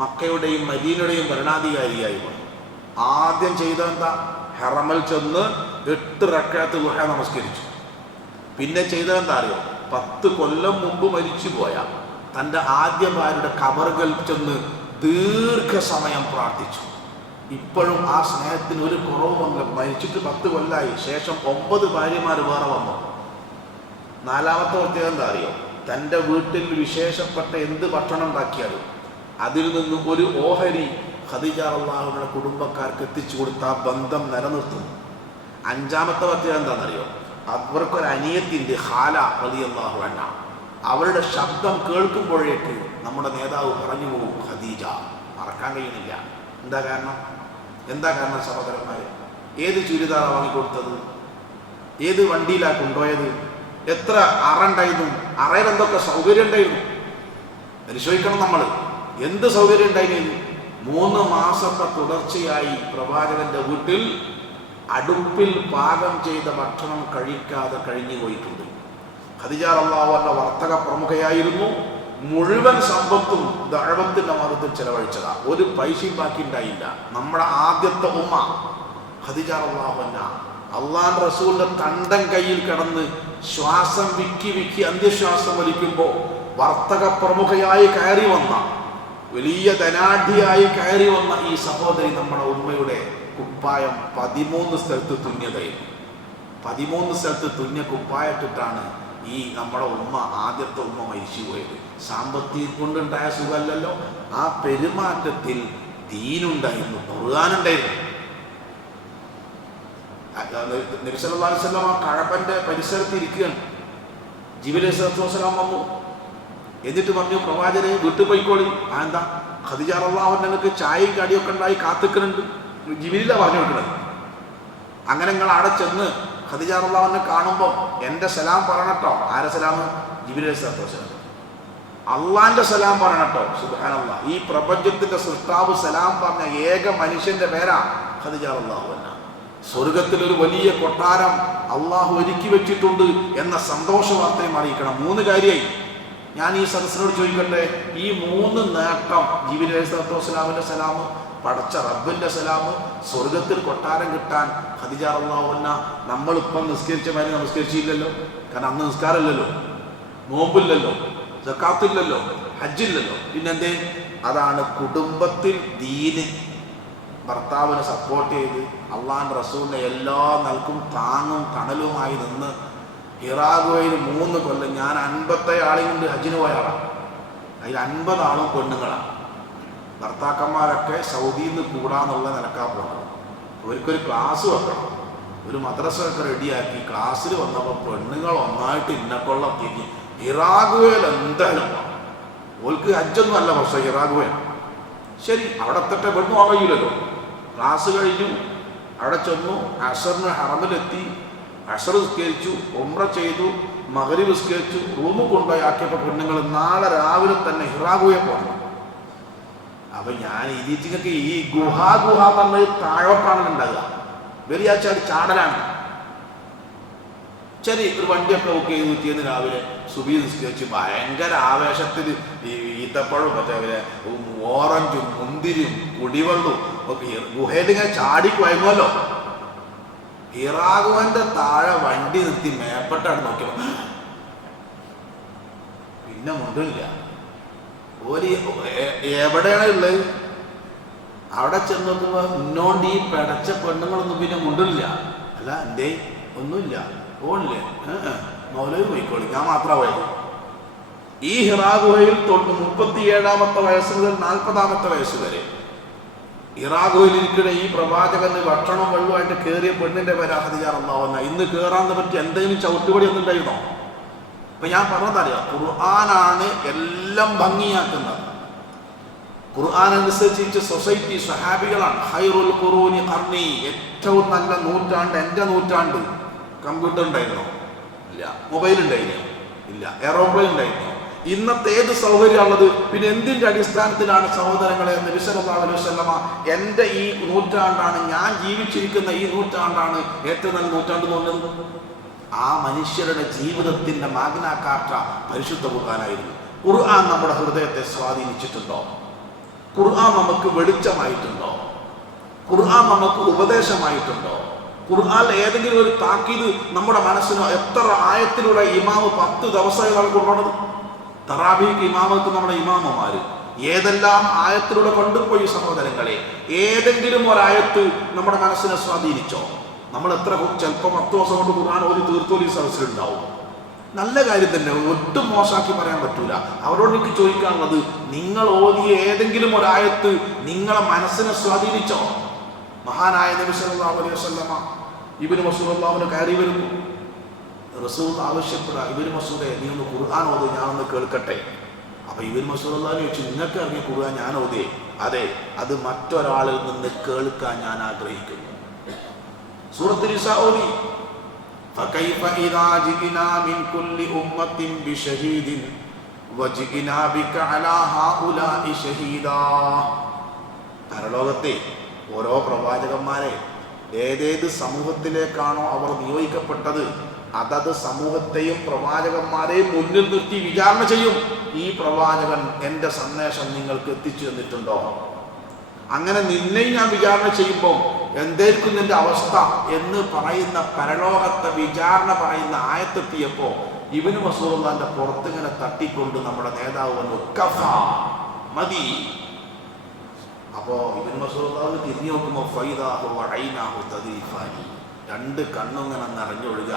മക്കയുടെയും മദീനയുടെയും ഭരണാധികാരിയായി വന്നു. ആദ്യം ചെയ്തെന്താ? ഹറമിൽ ചെന്ന് 8 റക്അത്ത് ദുഹ നമസ്കരിച്ചു. പിന്നെ ചെയ്തതെന്താ അറിയോ? 10 കൊല്ലം മുമ്പ് മരിച്ചുപോയ തൻ്റെ ആദ്യ ഭാര്യയുടെ ഖബറുകൾ ചെന്ന് ദീർഘസമയം പ്രാർത്ഥിച്ചു. ഇപ്പോഴും ആ സ്നേഹത്തിന് ഒരു കുറവുമില്ല. മരിച്ചിട്ട് 10 കൊല്ലമായി. ശേഷം 9 ഭാര്യമാർ വേറെ വന്നു. 4-ാമത്തെ പ്രത്യേകത എന്താ അറിയോ? തൻ്റെ വീട്ടിൽ വിശേഷപ്പെട്ട എന്ത് ഭക്ഷണം ഉണ്ടാക്കിയാലും അതിൽ നിന്നും ഒരു ഓഹരി ഖദീജ റളിയല്ലാഹു അൻഹയുടെ കുടുംബക്കാർക്ക് എത്തിച്ചു കൊടുത്ത ആ ബന്ധം നിലനിർത്തുന്നു. 5-ാമത്തെ പ്രത്യേകത എന്താണെന്നറിയോ? അവർക്കൊരു അനിയത്തിൻ്റെ ഖാല റളിയല്ലാഹു അൻഹ. അവരുടെ ശബ്ദം കേൾക്കുമ്പോഴേക്ക് നമ്മുടെ നേതാവ് പറഞ്ഞു പോകും ഖദീജ. മറക്കാൻ കഴിയുന്നില്ല. എന്താ കാരണം സഹോദരന്മാരെ? ഏത് ചുരിദാറാണ് വാങ്ങിക്കൊടുത്തത്? ഏത് വണ്ടിയിലാണ് കൊണ്ടുപോയത്? എത്ര അറ ഉണ്ടായിരുന്നു? അറയിൽ എന്തൊക്കെ സൗകര്യം ഉണ്ടായിരുന്നു? പരിശോധിക്കണം നമ്മൾ. എന്ത് സൗകര്യം ഉണ്ടായിരുന്നു? 3 മാസത്തെ തുടർച്ചയായി പ്രവാചകന്റെ വീട്ടിൽ അടുപ്പിൽ പാകം ചെയ്ത ഭക്ഷണം കഴിക്കാതെ കഴിഞ്ഞു പോയിട്ടുണ്ട്. ഖദീജ റളിയല്ലാഹു അൻഹ വർത്തക പ്രമുഖയായിരുന്നു. മുഴുവൻ സമ്പത്തും ദഅവത്തിന്റെ മാർഗത്തിൽ ചെലവഴിച്ചതാ. ഒരു പൈസയും ബാക്കി ഉണ്ടായില്ല. നമ്മുടെ ആദ്യത്തെ ഉമ്മ ഖദീജ റളിയല്ലാഹു അൻഹ അള്ളാഹുവിന്റെ റസൂലിന്റെ തണ്ടൻ കയ്യിൽ കിടന്ന് ശ്വാസം വിക്കി അന്ത്യശ്വാസം വലിക്കുമ്പോൾ വർത്തക പ്രമുഖയായി കയറി വന്ന വലിയ ധനാഢ്യയായി കയറി വന്ന ഈ സഹോദരി നമ്മുടെ ഉമ്മയുടെ കുപ്പായം 13 സ്ഥലത്ത് തുന്നിയതായിരുന്നു. 13 സ്ഥലത്ത് തുന്നിയ കുപ്പായിട്ടിട്ടാണ് ഈ നമ്മുടെ ഉമ്മ, ആദ്യത്തെ ഉമ്മ മരിച്ചു പോയത്. സാമ്പത്തികം കൊണ്ടുണ്ടായ സുഖമല്ലല്ലോ, ആ പെരുമാറ്റത്തിൽ ദീനുണ്ടായിരുന്നു, ഖുർആനുണ്ടായിരുന്നു. നബി സല്ലല്ലാഹു അലൈഹി വസല്ലം ആ കഅബന്റെ പരിസരത്ത് ഇരിക്കുകയാണ്. ജിബ്രീൽ അലൈഹിസ്സലാത്തു വസ്സലാം വന്നു. എന്നിട്ട് പറഞ്ഞു, പ്രവാചകനെ വീട്ടിൽ പോയിക്കോളി. എന്താ? ഖദീജ റളിയല്ലാഹു അൻഹക്ക് ചായയും കടിയൊക്കെ ഉണ്ടായി കാത്തിക്കുന്നുണ്ട്. ജിബ്രീലാ പറഞ്ഞു കൊടുക്കുന്നത്. അങ്ങനെ നിങ്ങൾ അവിടെ ചെന്ന് ഖദീജ റളിയല്ലാഹു അൻഹ കാണുമ്പോൾ എൻ്റെ സലാം പറയണട്ടോ. ആരെ സലാം? ജിബ്രീൽ അലൈഹിസ്സലാത്തു വസ്സലാം. അള്ളാന്റെ സലാം പറയണട്ടോ. സുബ്ഹാനല്ലാഹ്. ഈ പ്രപഞ്ചത്തിന്റെ സൃഷ്ടാവ് സലാം പറഞ്ഞ ഏക മനുഷ്യന്റെ പേരാ ഖദീജ റളിയല്ലാഹു അൻഹ. സ്വർഗത്തിൽ ഒരു വലിയ കൊട്ടാരം അള്ളാഹു ഒരുക്കി വെച്ചിട്ടുണ്ട് എന്ന സന്തോഷ വാർത്തയും അറിയിക്കണം. 3 കാര്യമായി. ഞാൻ ഈ സദസ്സിനോട് ചോദിക്കട്ടെ, ഈ 3 നേട്ടം, ജിബ്രീൽ അലൈഹിസ്സലാത്തു വസ്സലാമിന്റെ സലാം, പടച്ച റബ്ബിന്റെ സലാം, സ്വർഗത്തിൽ കൊട്ടാരം കിട്ടാൻ ഖദീജ റളിയല്ലാഹു അൻഹ, നമ്മളിപ്പം നിസ്കരിച്ച മാതിരി നമസ്കരിച്ചില്ലല്ലോ. കാരണം അന്ന് നിസ്കാരമില്ലല്ലോ, നോമ്പില്ലല്ലോ, സക്കാത്തില്ലല്ലോ, ഹജ്ജില്ലല്ലോ. പിന്നെന്തേ? അതാണ് കുടുംബത്തിൽ ദീന് ഭർത്താവിനെ സപ്പോർട്ട് ചെയ്ത് അള്ളാഹുവിൻ്റെ റസൂലിനെ എല്ലാ നിലക്കും താങ്ങും തണലുമായി നിന്ന് ഹിറാ ഗുഹയിൽ 3 കൊല്ലം. ഞാൻ 50 ആളെയും കൊണ്ട് ഹജ്ജിന് പോയ ആളാണ്. അതിൽ 50 ആളും പെണ്ണുങ്ങളാണ്. ഭർത്താക്കന്മാരൊക്കെ സൗദിയിൽ നിന്ന് കൂടാന്നുള്ള നിലക്കാ പോകണം. അവർക്കൊരു ക്ലാസ് വെക്കണം, ഒരു മദ്രസ ഒക്കെ റെഡിയാക്കി. ക്ലാസ്സിൽ വന്നപ്പോൾ പെണ്ണുങ്ങൾ ഒന്നായിട്ട് ഇന്നക്കൊള്ള തിരിഞ്ഞ് ഹിറാ ഗുഹയിൽ എന്തായാലും ഓൾക്ക് ഹജ്ജൊന്നും അല്ല, പക്ഷേ ഹിറാ ഗുഹയാണ്. ശരി, അവിടെ എത്തട്ടെ, പെണ്ണു പോകാൻ കഴിയില്ലല്ലോ. ക്ലാസ് കഴിഞ്ഞു, അവിടെ ചെന്നു, അസറിന് ഹറമിലെത്തി, അസർ നിസ്കരിച്ചു, ഉംറ ചെയ്തു, മഗ്രിബ് നിസ്കരിച്ചു, റൂമിൽ കൊണ്ടുപോയി ആക്കിയപ്പോൾ പെണ്ണുങ്ങൾ നാളെ രാവിലെ തന്നെ ഹിറാ ഗുഹയിൽ പോകണം. അപ്പൊ ഞാൻ ഇതിങ്ങൾക്ക് ഈ ഗുഹ പറഞ്ഞത് താഴോട്ടാണ് ഉണ്ടാകുക, വെറിയാച്ചാൽ ചാടലാണ്. ശരി, ഒരു വണ്ടിയൊക്കെ ബുക്ക് ചെയ്ത് കിട്ടിയെന്ന് രാവിലെ സുബഹി നിസ്കരിച്ച് ഭയങ്കര ആവേശത്തിൽ ഈത്തപ്പഴവും മറ്റേ ഓറഞ്ചും മുന്തിരിയും കുടിവെള്ളവും ഒക്കെ ഗുഹയിൽ ഇങ്ങനെ ചാടിക്കുവയങ്ങുമല്ലോ. ഹിറാ ഗുഹന്റെ താഴെ വണ്ടി നിർത്തി മേപ്പെട്ടാണ് നോക്കിയത്. പിന്നെ മുണ്ടില്ല. ഒരു എവിടെയാണ് ഉള്ളത്? അവിടെ ചെന്ന് നോക്കുമ്പോൾ ഇന്നോണ്ട് ഈ പിടച്ച പെണ്ണുങ്ങളൊന്നും പിന്നെ മുണ്ടില്ല. അല്ല, എന്തേ? ഒന്നുമില്ല, ഓണില്ലേ, മൗലവി പോയിക്കോളി, ഞാൻ മാത്രമായിരുന്നു. ഈ ഹിറാ ഗുഹയിൽ 37ാമത്തെ വയസ്സ് മുതൽ 40ാമത്തെ വയസ്സ് വരെ ഹിറാ ഗുഹയിൽ ഇരിക്കുന്ന ഈ പ്രവാചകന് ഭക്ഷണം വെള്ളമായിട്ട് കയറിയ പെണ്ണിന്റെ പേര് ഖദീജ റളിയല്ലാഹു അൻഹ. ഇന്ന് കയറാന്ന് പറ്റി എന്തെങ്കിലും ചവിട്ടുപടി ഒന്നും ഉണ്ടായിരുന്നോ? ഇപ്പൊ ഞാൻ പറഞ്ഞതറിയാം, ഖുർആനാണ് എല്ലാം ഭംഗിയാക്കുന്നത്. ഖുർആൻ അനുസരിച്ച് സൊസൈറ്റി സഹാബികളാണ്. ഖൈറുൽ ഖുറൂനി ഖർനി, ഏറ്റവും നല്ല നൂറ്റാണ്ട് എൻ്റെ നൂറ്റാണ്ട്. കമ്പ്യൂട്ടർ ഉണ്ടായിരുന്നോ? ഇല്ല. മൊബൈൽ ഉണ്ടായിരുന്നോ? ഇല്ല. എയറോപ്ലെയിൻ ഉണ്ടായിരുന്നോ? ഇന്നത്തെ ഏത് സൗകര്യമുള്ളത്? പിന്നെ എന്തിൻ്റെ അടിസ്ഥാനത്തിലാണ് സഹോദരങ്ങളെ നബി സല്ലല്ലാഹു അലൈഹി വസല്ലമ എൻ്റെ ഈ നൂറ്റാണ്ടാണ്, ഞാൻ ജീവിച്ചിരിക്കുന്ന ഈ നൂറ്റാണ്ടാണ് ഏറ്റവും നല്ല നൂറ്റാണ്ട് തോന്നുന്നത്? ആ മനുഷ്യരുടെ ജീവിതത്തിന്റെ മാഗ്ന കാർട്ട പരിശുദ്ധ ഖുർആനായിരുന്നു. ഖുർആൻ നമ്മുടെ ഹൃദയത്തെ സ്വാധീനിച്ചിട്ടുണ്ടോ? ഖുർആൻ നമുക്ക് വെളിച്ചമായിട്ടുണ്ടോ? ഖുർആൻ നമുക്ക് ഉപദേശമായിട്ടുണ്ടോ? ഖുർആൻ ഏതെങ്കിലും ഒരു താക്കീത് നമ്മുടെ മനസ്സിനോ? എത്ര ആയത്തിലൂടെ ഇമാമ് 10 ദിവസമാണ് കൊണ്ടുപോകുന്നത്. തറാബീഹ് ഇമാമത്ത് നമ്മുടെ ഇമാമമാര് ഏതെല്ലാം ആയത്തിലൂടെ കൊണ്ടുപോയി സഹോദരങ്ങളെ. ഏതെങ്കിലും ഒരായത്ത് നമ്മുടെ മനസ്സിനെ സ്വാധീനിച്ചോ? നമ്മൾ എത്ര ചിലപ്പോൾ 10 ദിവസം കൊണ്ട് ഖുർആൻ ഓതി തീർത്തോലി സദസ്സിലുണ്ടാവും. നല്ല കാര്യം തന്നെ, ഒട്ടും മോശമാക്കി പറയാൻ പറ്റൂല. അവരോട് എനിക്ക് ചോദിക്കാനുള്ളത്, നിങ്ങൾ ഓതിയ ഏതെങ്കിലും ഒരായത്ത് നിങ്ങളെ മനസ്സിനെ സ്വാധീനിച്ചോ? മഹാനായ നബി സല്ലല്ലാഹു അലൈഹി വസല്ലമ ഇബ്നു മസ്ഊദ് റളിയല്ലാഹു കയറി വരുന്നു. റസൂൽ ആവശ്യപ്പെടുക, ഇബ്നു മസ്ഊദേ, നീ ഒന്ന് ഖുർആൻ ഓതി, ഞാനൊന്ന് കേൾക്കട്ടെ. അപ്പൊ ഇബ്നു മസ്ഊദ് റളിയല്ലാഹു ചോദിച്ചു, നിങ്ങൾക്ക് ഇറങ്ങിയ ഖുർആൻ ഞാൻ ഓതിയേ? അതെ, അത് മറ്റൊരാളിൽ നിന്ന് കേൾക്കാൻ ഞാൻ ആഗ്രഹിക്കുന്നു. സൂറത്തുൽ നിസാ ഓതി. فكيف إذا جئنا من كل أمة بشهيد وجئنا بك على هؤلاء شهيدا. പരലോകത്തെ ഓരോ പ്രവാചകന്മാരെ ഏതേത് സമൂഹത്തിലേക്കാണോ അവർ നിയോഗിക്കപ്പെട്ടത് അതത് സമൂഹത്തെയും പ്രവാചകന്മാരെയും മുന്നിൽ നിർത്തി വിചാരണ ചെയ്യും. ഈ പ്രവാചകൻ എൻ്റെ സന്ദേശം നിങ്ങൾക്ക് എത്തിച്ചു തന്നിട്ടുണ്ടോ? അങ്ങനെ നിന്നെയും ഞാൻ വിചാരണ ചെയ്യുമ്പോൾ എന്തായിരിക്കും നിന്റെ അവസ്ഥ എന്ന് പറയുന്ന പരലോകത്തെ വിചാരണ പറയുന്ന ആയത്തെത്തിയപ്പോ ഇബ്നു മസ്ഊദ് പുറത്തിങ്ങനെ തട്ടിക്കൊണ്ട് നമ്മുടെ നേതാവ് വന്നു, കഫ, മതി, അപ്പോൾ ഇബ്നു മസ്ഊദ് തിരിഞ്ഞു നോക്കുമ്പോൾ ഫൈദാഹു വഅൈനാഹു തദീഫാനി, രണ്ട് കണ്ണും ഇങ്ങനെ നിറഞ്ഞൊഴുകുക.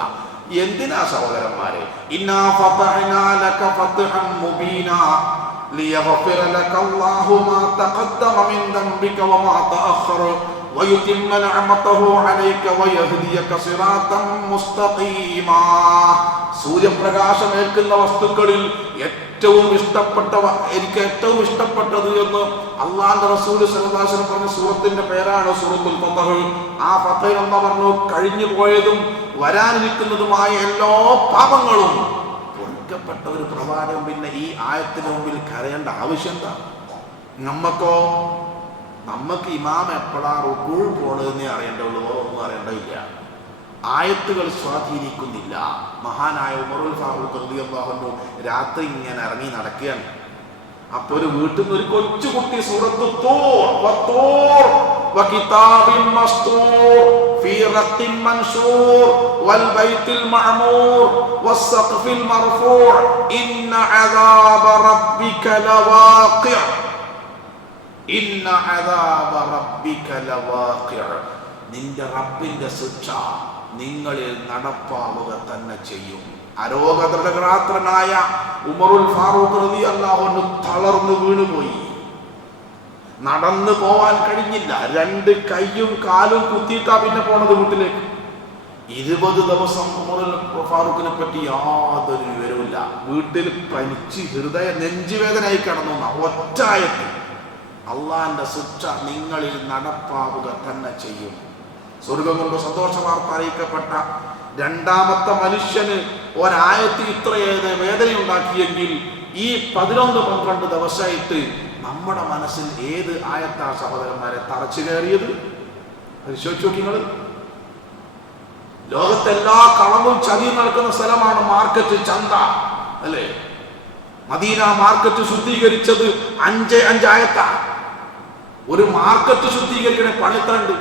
എന്തിനാ സഹോദരന്മാരെ? ഇന്നാ ഫതഹ്നാ ലക ഫത്ഹൻ മുബീനാ ലിയഗ്ഫിറ ലക അല്ലാഹു മാ തഖദ്ദമ മിൻ ദംബിക വമാ തഅഖറ വയുതിമ്മ നിഅമതഹു അലൈക വയഹ്ദിയക സിറാതൻ മുസ്തഖീമാ. സൂര്യപ്രകാശമേൽക്കുന്ന വസ്തുക്കളിൽ ഏറ്റവും ഇഷ്ടപ്പെട്ടവ, എനിക്ക് ഏറ്റവും ഇഷ്ടപ്പെട്ടത് എന്ന് അള്ളാഹുവിന്റെ റസൂൽ സല്ലല്ലാഹു അലൈഹി വസല്ലം പറഞ്ഞ സൂറത്തിന്റെ പേരാണ് സൂറത്തുൽ ഫത്ഹ്. ആ ഫത്ഹ് എന്ന് പറഞ്ഞു കഴിഞ്ഞു പോയതും വരാനിരിക്കുന്നതുമായ എല്ലാ പാപങ്ങളും പൊറുക്കപ്പെട്ട ഒരു പ്രവാചകൻ പിന്നെ ഈ ആയത്തിന് മുമ്പിൽ കരയേണ്ട ആവശ്യം എന്താ? നമുക്ക് ഇമാം എപ്പോഴാ റുക്കൂൾ പോണതെന്നേ അറിയേണ്ടുള്ളൂ, ഒന്നും അറിയേണ്ടതില്ല. ആയത്തുകൾ സ്വാധീനിക്കുന്നില്ല. മഹാനായ ഉമറുൽ ഫാറൂഖ് റളിയല്ലാഹു അൻഹു രാത്രി ഇങ്ങനെ ഇറങ്ങി നടക്കുകയാണ്. അപ്പൊ ഒരു വീട്ടിൽ നിന്ന് ഒരു കൊച്ചുകുട്ടി സൂറത്ത് തൂർ വത്തൂർ വകിതാബിൻ മസ്തൂർ ഫീ റഖിൻ മൻശൂർ വൽ ബൈത്തിൽ മഅമൂർ വസ്സഖ്ഫിൽ മർഫൂർ ഇന്ന അദാബ റബ്ബിക ലവാഖി', ഇന്ന അദാബ റബ്ബിക ലവാഖി', നിന്റെ റബ്ബിന്റെ ശിക്ഷ നിങ്ങളിൽ നടപ്പാവുക തന്നെ ചെയ്യും. അരോഗദൃഢഗാത്രനായ ഉമറുൽ ഫാറൂഖ് റളിയല്ലാഹു അൻഹു തളർന്നു വീണുപോയി. നടന്നു പോവാൻ കഴിഞ്ഞില്ല. രണ്ട് കൈയും കാലും കുത്തിയിട്ടാ പിന്നെ പോണത് വീട്ടിലേക്ക്. 20 ദിവസം ഉമറുൽ ഫാറൂഖിനെ പറ്റി യാതൊരു വിവരവുമില്ല. വീട്ടിൽ പനിച്ച് നെഞ്ചുവേദനയായി കിടന്നു. ഒറ്റായത്തിൽ അള്ളാന്റെ ശിക്ഷ നിങ്ങളിൽ നടപ്പാവുക തന്നെ ചെയ്യും. സ്വർഗം കൊണ്ട് സന്തോഷ വാർത്ത അറിയിക്കപ്പെട്ട രണ്ടാമത്തെ മനുഷ്യന് ഒരായത്തിൽ ഇത്രയേറെ വേദനയുണ്ടാക്കിയെങ്കിൽ ഈ 11-12 ദിവസമായിട്ട് നമ്മുടെ മനസ്സിൽ ഏത് ആയത്താ സഹോദരന്മാരെ തറച്ചു കയറിയത്? പരിശോധിച്ചു നോക്കി നിങ്ങൾ. ലോകത്തെല്ലാ കളവും ചതിയും നടക്കുന്ന സ്ഥലമാണ് മാർക്കറ്റ്, ചന്ത, അല്ലേ? മദീന മാർക്കറ്റ് ശുദ്ധീകരിച്ചത് 5 ആയത്താ. ഒരു മാർക്കറ്റ് ശുദ്ധീകരിക്കണ പണിത്രണ്ട്.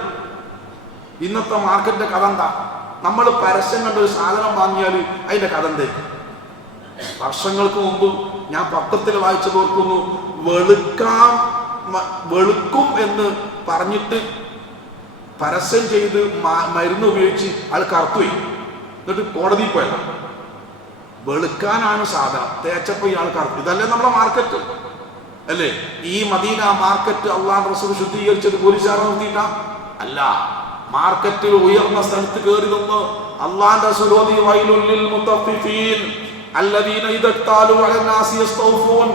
ഇന്നത്തെ മാർക്കറ്റിന്റെ കഥ എന്താ? നമ്മൾ പരസ്യം കണ്ട ഒരു സാധനം വാങ്ങിയാൽ അതിന്റെ കഥ എന്തേക്കും? വർഷങ്ങൾക്ക് മുമ്പ് ഞാൻ പത്രത്തിൽ വായിച്ചു തോർക്കുന്നു, വെളുക്കും എന്ന് പറഞ്ഞിട്ട് പരസ്യം ചെയ്ത് മരുന്ന് ഉപയോഗിച്ച് ആൾ കറുത്തുപോയി. എന്നിട്ട് കോടതിയിൽ പോയതാ. വെളുക്കാനാണ് സാധനം, തേച്ചപ്പോ ഇയാൾ കറുത്തു. ഇതല്ലേ നമ്മുടെ മാർക്കറ്റ്, അല്ലേ? ഈ മദീന മാർക്കറ്റ് അള്ളാഹുവിന്റെ റസൂൽ ശുദ്ധീകരിച്ചത് പോലീസുകാരെ നിർത്തിയിട്ടാ അല്ല. മാർക്കറ്റിൽ ഉയർന്ന സ്ഥലത്ത് കയറി നിന്ന് അള്ളാഹുവിന്റെ റസൂൽ ഓതി വൈലുൽ ലിൽ മുത്തഫിഫീൻ الذين إذا اكتالوا على الناس يستوفون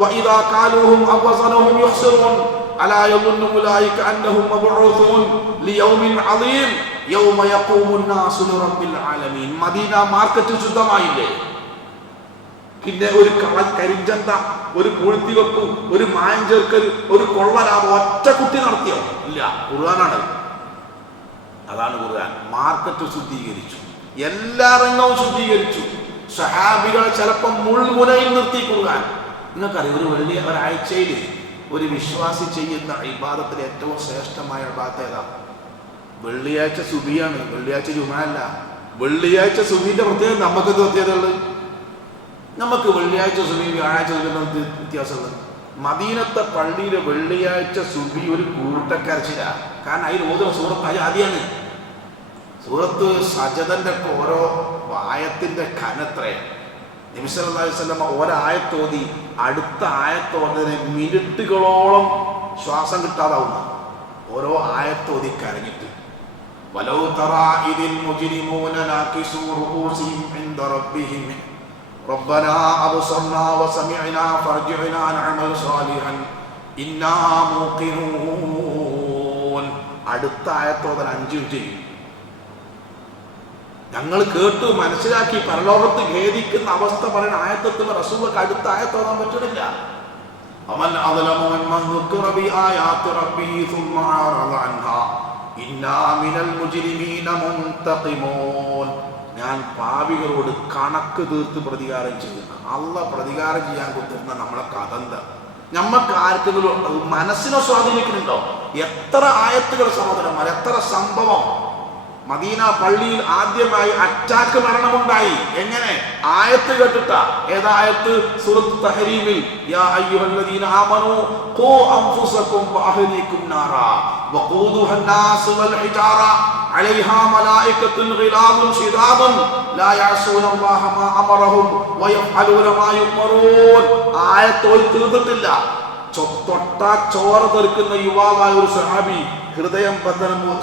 وإذا كالوهم أو وزنهم يخسرون ألا يظن أولئك أنهم مبعوثون ليوم عظيم يوم يقوم الناس لرب العالمين. Medina market ശുദ്ധമായില്ലേ? പിന്നെ ഒരു കരിഞ്ചന്ത, ഒരു പൂഴ്ത്തി വെക്കും, ഒരു മായം ചേർക്കൽ, ഒരു കൊള്ളലാഭം ഒറ്റ കുട്ടി നടത്തിയോ? ഇല്ല. ഖുർആനാണ്. അതാണ് ഖുർആൻ. മാർക്കറ്റ് ശുദ്ധീകരിച്ചു, എല്ലാ രംഗവും ശുദ്ധീകരിച്ചു. സഹാബികളെ ചിലപ്പോൾ മുൾമുനയിൽ നിർത്തി ഖുർആൻ. നിങ്ങൾക്കറിയാം, ഒരാഴ്ചയിൽ ഒരു വിശ്വാസി ചെയ്യുന്ന ഇബാദത്തിൽ ഏറ്റവും ശ്രേഷ്ഠമായ ഇബാദത്ത് ഏതാ? വെള്ളിയാഴ്ച സുബിയാണ്, വെള്ളിയാഴ്ച ജുമുഅല്ല. വെള്ളിയാഴ്ച സുബിന്റെ പ്രത്യേകത നമുക്ക് പ്രത്യേകതയുള്ളത്. നമുക്ക് വെള്ളിയാഴ്ച സുബി വ്യാഴാഴ്ച സുബി വ്യത്യാസമുള്ളത്. മദീനത്തെ പള്ളിയിലെ വെള്ളിയാഴ്ച സുബി ഒരു കൂട്ടക്കരച്ചില. കാരണം അതിൽ ഓരോ സൂറത്ത് ആദ്യമാണ്. സൂറത്ത് സജദന്റെ ഓരോ ആയത്തിന്റെ ഖനത്രേ. നബി സല്ലല്ലാഹു അലൈഹി വസല്ലം ഒരായത്തോതി അടുത്ത ആയത്തോതിന് മിനിറ്റുകളോളം ശ്വാസം കിട്ടാതാവുന്ന ഓരോ ആയത്തോതി കരഞ്ഞിട്ട്. വലൗ തറാ ഇദിൽ മുജ്രിമൂന നാകിസൂ റൂസിഹിം ഇൻദ റബ്ബിഹിം റബ്ബനാ അബ്സർനാ വസമിഅനാ ഫർജിഅനാ നഅമൽ സാലിഹൻ ഇന്നാ മൂഖിനൂൻ. അടുത്ത ആയത്തോതൻ 5 മിനിറ്റ്. ഞങ്ങൾ കേട്ടു മനസ്സിലാക്കി പരലോകത്ത് ഖേദിക്കുന്ന അവസ്ഥ പറയുന്ന ആയത്തെത്തുന്ന റസൂലുള്ളാഹിക്ക് അടുത്ത ആയത്തോതാൻ പറ്റുന്നില്ല. അമൻ അദ്ലമു മിമ്മൻ ദുക്കിറ ബിആയാതി റബ്ബിഹി സുമ്മ അറദ അൻഹാ ഇന്നാ മിനൽ മുജ്രിമീന മുൻതഖിമൂൻ. ഞാൻ പാപികളോട് കണക്ക് തീർത്ത് പ്രതികാരം ചെയ്യുന്ന അല്ലാഹ് പ്രതികാരം ചെയ്യാൻ കൊടുത്തിരുന്ന നമ്മളെ കഥ എന്താ? നമ്മക്ക് ആർക്കെങ്കിലും മനസ്സിനെ സ്വാധീനിക്കുന്നുണ്ടോ? എത്ര ആയത്തുകൾ സഹോദരന്മാർ, എത്ര സംഭവം മദീന പള്ളിയിൽ ആദ്യമായി അറ്റാക്ക് മരണമുണ്ടായി. എങ്ങനെ? ആയത്ത് കേട്ടിട്ടാ. ഏതായത്ത്? സൂറത്ത് തഹരീമിൽ യാ അയ്യുഹല്ലദീന ആമനൂ ഖൂ അൻഫുസകും വഅഹ്ലീകും നാറാ വഖൂദുഹാ അന്നാസ് വൽ ഹിജാറ അലൈഹാ മലായികത്തുൻ ഗിലാദുൻ ശിദാദുൻ ലാ യഅസൂനല്ലാഹ മാ അമറഹും വയഫ്അലൂന മാ യുമറൂൻ. ആയത്ത് തീർന്നിട്ടില്ല. തൊട്ടാ ചോര തെറിക്കുന്ന യുവാവായ ഒരു സഹാബി ഹൃദയം